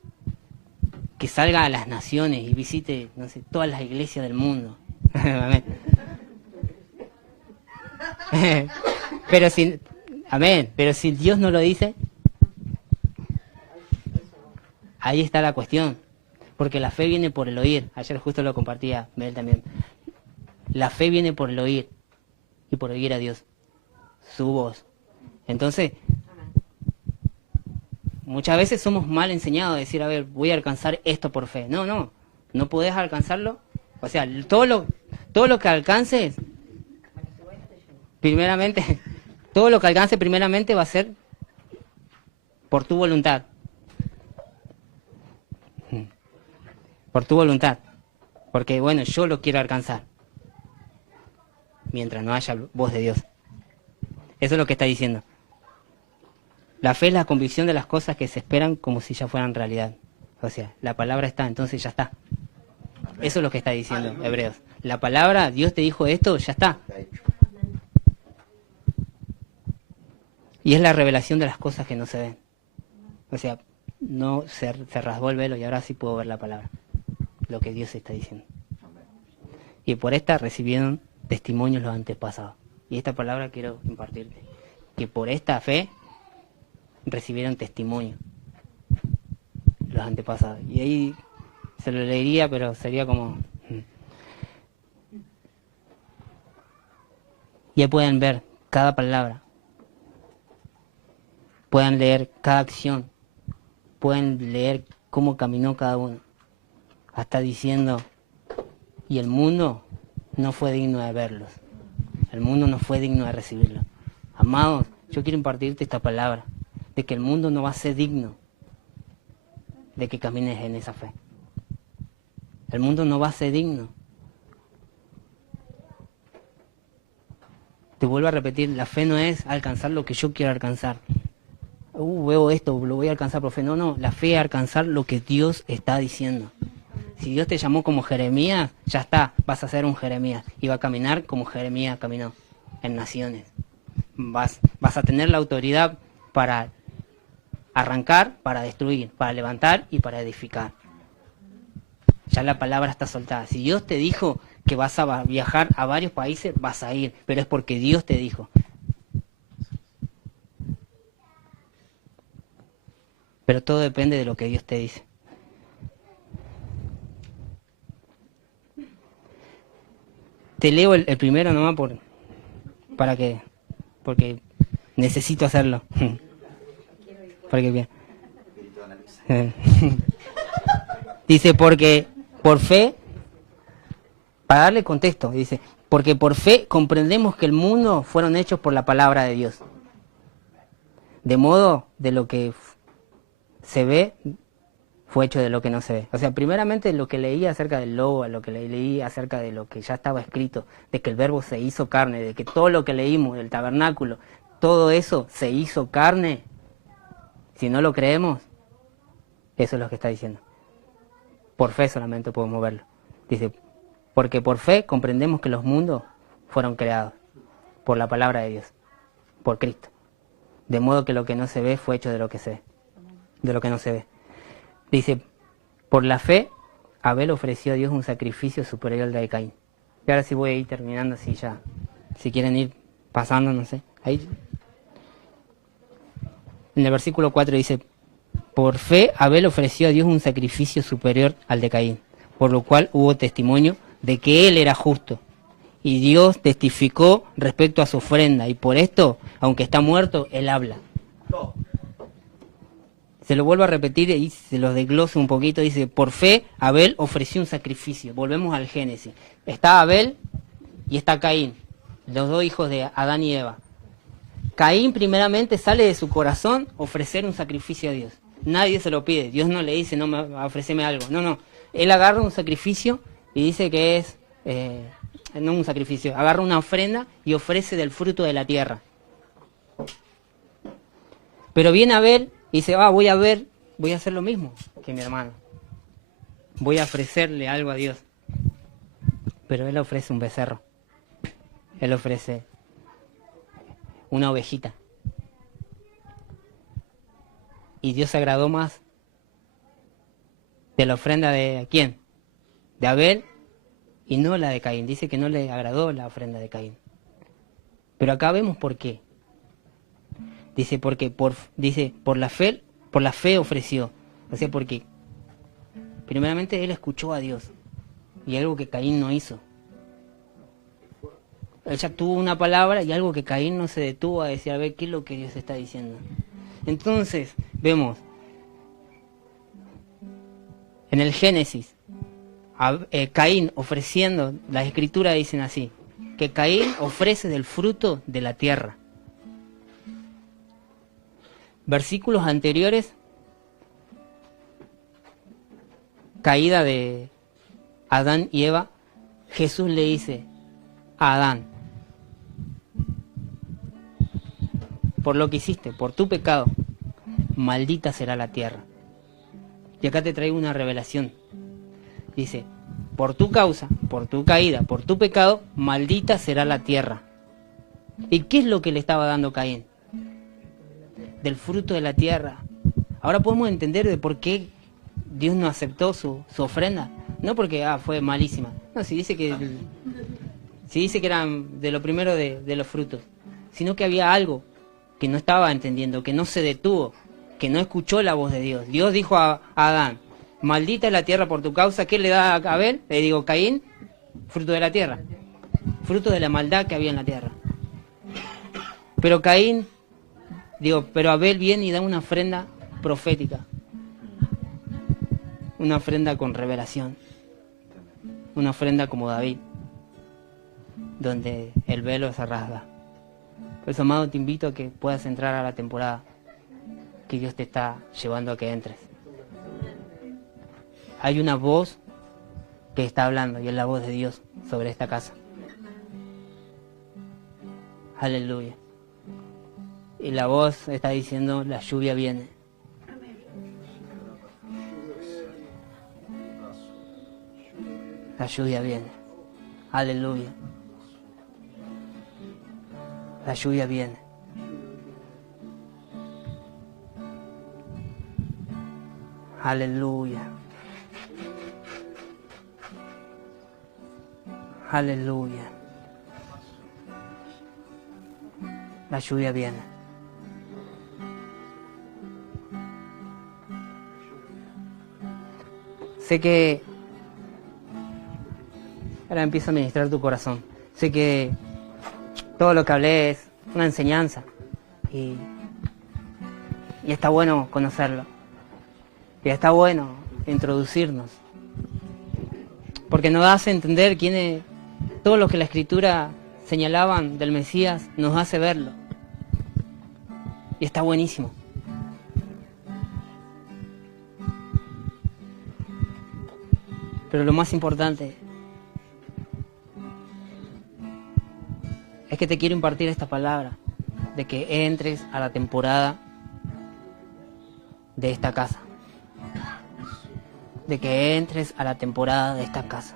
salga a las naciones y visite, no sé, todas las iglesias del mundo. Pero si, amén, pero si Dios no lo dice, ahí está la cuestión. Porque la fe viene por el oír. Ayer justo lo compartía Mel también. La fe viene por el oír y por oír a Dios, su voz. Entonces, muchas veces somos mal enseñados a decir, a ver, voy a alcanzar esto por fe. No podés alcanzarlo. O sea, todo lo que alcances, primeramente, todo lo que alcance primeramente va a ser por tu voluntad. Por tu voluntad. Porque, bueno, yo lo quiero alcanzar. Mientras no haya voz de Dios. Eso es lo que está diciendo. La fe es la convicción de las cosas que se esperan como si ya fueran realidad. O sea, la palabra está, entonces ya está. Eso es lo que está diciendo Hebreos. La palabra, Dios te dijo esto, ya está. Y es la revelación de las cosas que no se ven. O sea, no se rasgó el velo y ahora sí puedo ver la palabra. Lo que Dios está diciendo. Y por esta recibieron testimonios los antepasados. Y esta palabra quiero impartirte. Que por esta fe recibieron testimonio los antepasados. Y ahí se lo leería, pero sería como... Ya pueden ver cada palabra. Pueden leer cada acción. Pueden leer cómo caminó cada uno. Hasta diciendo, y el mundo no fue digno de verlos. El mundo no fue digno de recibirlos. Amados, yo quiero impartirte esta palabra, de que el mundo no va a ser digno de que camines en esa fe. El mundo no va a ser digno. Te vuelvo a repetir, la fe no es alcanzar lo que yo quiero alcanzar. Veo esto, lo voy a alcanzar por fe. No, la fe es alcanzar lo que Dios está diciendo. Si Dios te llamó como Jeremías, ya está, vas a ser un Jeremías. Y va a caminar como Jeremías caminó en naciones. Vas a tener la autoridad para arrancar, para destruir, para levantar y para edificar. Ya la palabra está soltada. Si Dios te dijo que vas a viajar a varios países, vas a ir, pero es porque Dios te dijo. Pero todo depende de lo que Dios te dice. Te leo el primero nomás porque necesito hacerlo. Porque bien. Dice, porque por fe, para darle contexto, dice, porque por fe comprendemos que el mundo fueron hechos por la palabra de Dios. De modo, de lo que se ve, fue hecho de lo que no se ve. O sea, primeramente lo que leí acerca del logo, lo que leí acerca de lo que ya estaba escrito, de que el verbo se hizo carne, de que todo lo que leímos del tabernáculo, todo eso se hizo carne. Si no lo creemos, eso es lo que está diciendo. Por fe solamente podemos verlo. Dice, porque por fe comprendemos que los mundos fueron creados por la palabra de Dios, por Cristo. De modo que lo que no se ve fue hecho de lo que se ve, de lo que no se ve. Dice, por la fe, Abel ofreció a Dios un sacrificio superior al de Caín. Y ahora sí voy a ir terminando, así ya, si quieren ir pasando, no sé. Ahí. En el versículo 4 dice, por fe Abel ofreció a Dios un sacrificio superior al de Caín, por lo cual hubo testimonio de que él era justo. Y Dios testificó respecto a su ofrenda, y por esto, aunque está muerto, él habla. Se lo vuelvo a repetir y se los desgloso un poquito. Dice, por fe Abel ofreció un sacrificio. Volvemos al Génesis. Está Abel y está Caín, los dos hijos de Adán y Eva. Caín primeramente sale de su corazón ofrecer un sacrificio a Dios. Nadie se lo pide. Dios no le dice, no, ofréceme algo. No. Él agarra un sacrificio y dice que es, no un sacrificio, agarra una ofrenda y ofrece del fruto de la tierra. Pero viene Abel y dice, voy a hacer lo mismo que mi hermano. Voy a ofrecerle algo a Dios. Pero él ofrece un becerro. Él ofrece una ovejita. Y Dios se agradó más de la ofrenda de ¿quién? De Abel y no la de Caín. Dice que no le agradó la ofrenda de Caín. Pero acá vemos por qué. Dice porque por la fe ofreció. O sea, porque primeramente él escuchó a Dios. Y algo que Caín no hizo. Él ya tuvo una palabra y algo que Caín no se detuvo a decir, a ver, ¿qué es lo que Dios está diciendo? Entonces, vemos, en el Génesis, Caín ofreciendo, las escrituras dicen así, que Caín ofrece del fruto de la tierra. Versículos anteriores, caída de Adán y Eva, Jesús le dice a Adán, por lo que hiciste, por tu pecado, maldita será la tierra. Y acá te traigo una revelación. Dice, por tu causa, por tu caída, por tu pecado, maldita será la tierra. ¿Y qué es lo que le estaba dando Caín? Del fruto de la tierra. Ahora podemos entender de por qué Dios no aceptó su ofrenda. No porque fue malísima. No, si dice que eran de lo primero de los frutos. Sino que había algo que no estaba entendiendo, que no se detuvo, que no escuchó la voz de Dios. Dios dijo a Adán, maldita es la tierra por tu causa. ¿Qué le da a Abel? Le digo, Caín, fruto de la tierra. Fruto de la maldad que había en la tierra. Pero pero Abel viene y da una ofrenda profética. Una ofrenda con revelación. Una ofrenda como David, donde el velo se rasga. Por eso, amado, te invito a que puedas entrar a la temporada que Dios te está llevando a que entres. Hay una voz que está hablando y es la voz de Dios sobre esta casa. Aleluya. Y la voz está diciendo, la lluvia viene. La lluvia viene. Aleluya. La lluvia viene. Aleluya. Aleluya. La lluvia viene. Sé que ahora empiezo a ministrar tu corazón. Sé que todo lo que hablé es una enseñanza y está bueno conocerlo. Y está bueno introducirnos. Porque nos hace entender quién es, todo lo que la Escritura señalaban del Mesías, nos hace verlo. Y está buenísimo. Pero lo más importante es que te quiero impartir esta palabra, de que entres a la temporada de esta casa. De que entres a la temporada de esta casa.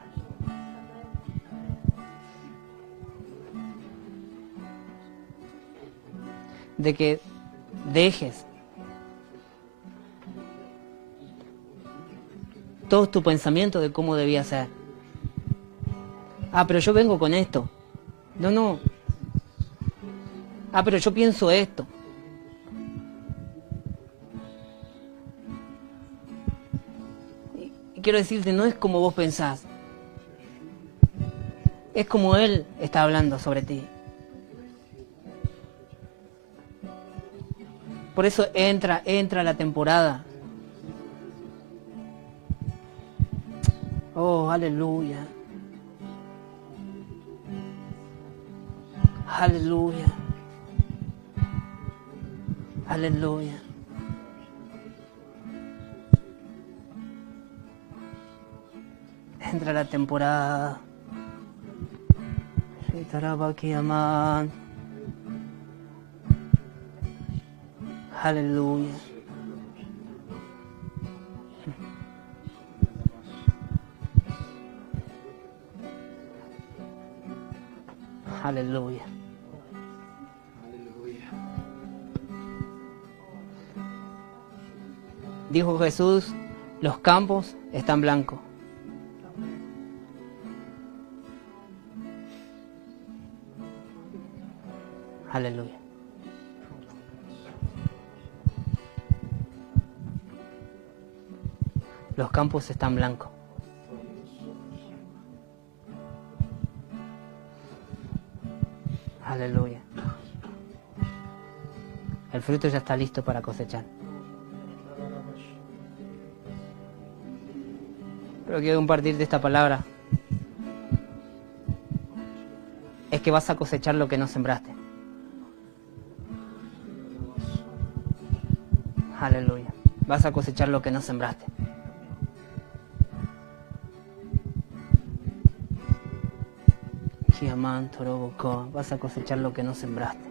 de que dejes todo tu pensamiento de cómo debía ser. Pero yo vengo con esto. No. Pero yo pienso esto. Y quiero decirte, no es como vos pensás. Es como Él está hablando sobre ti. Por eso entra la temporada. Oh, aleluya. Aleluya. Aleluya. Entra la temporada. Aleluya. Aleluya. Dijo Jesús, los campos están blancos. Aleluya. Los campos están blancos. Aleluya. El fruto ya está listo para cosechar. Pero quiero compartirte esta palabra. Es que vas a cosechar lo que no sembraste. Aleluya. Vas a cosechar lo que no sembraste. Vas a cosechar lo que no sembraste.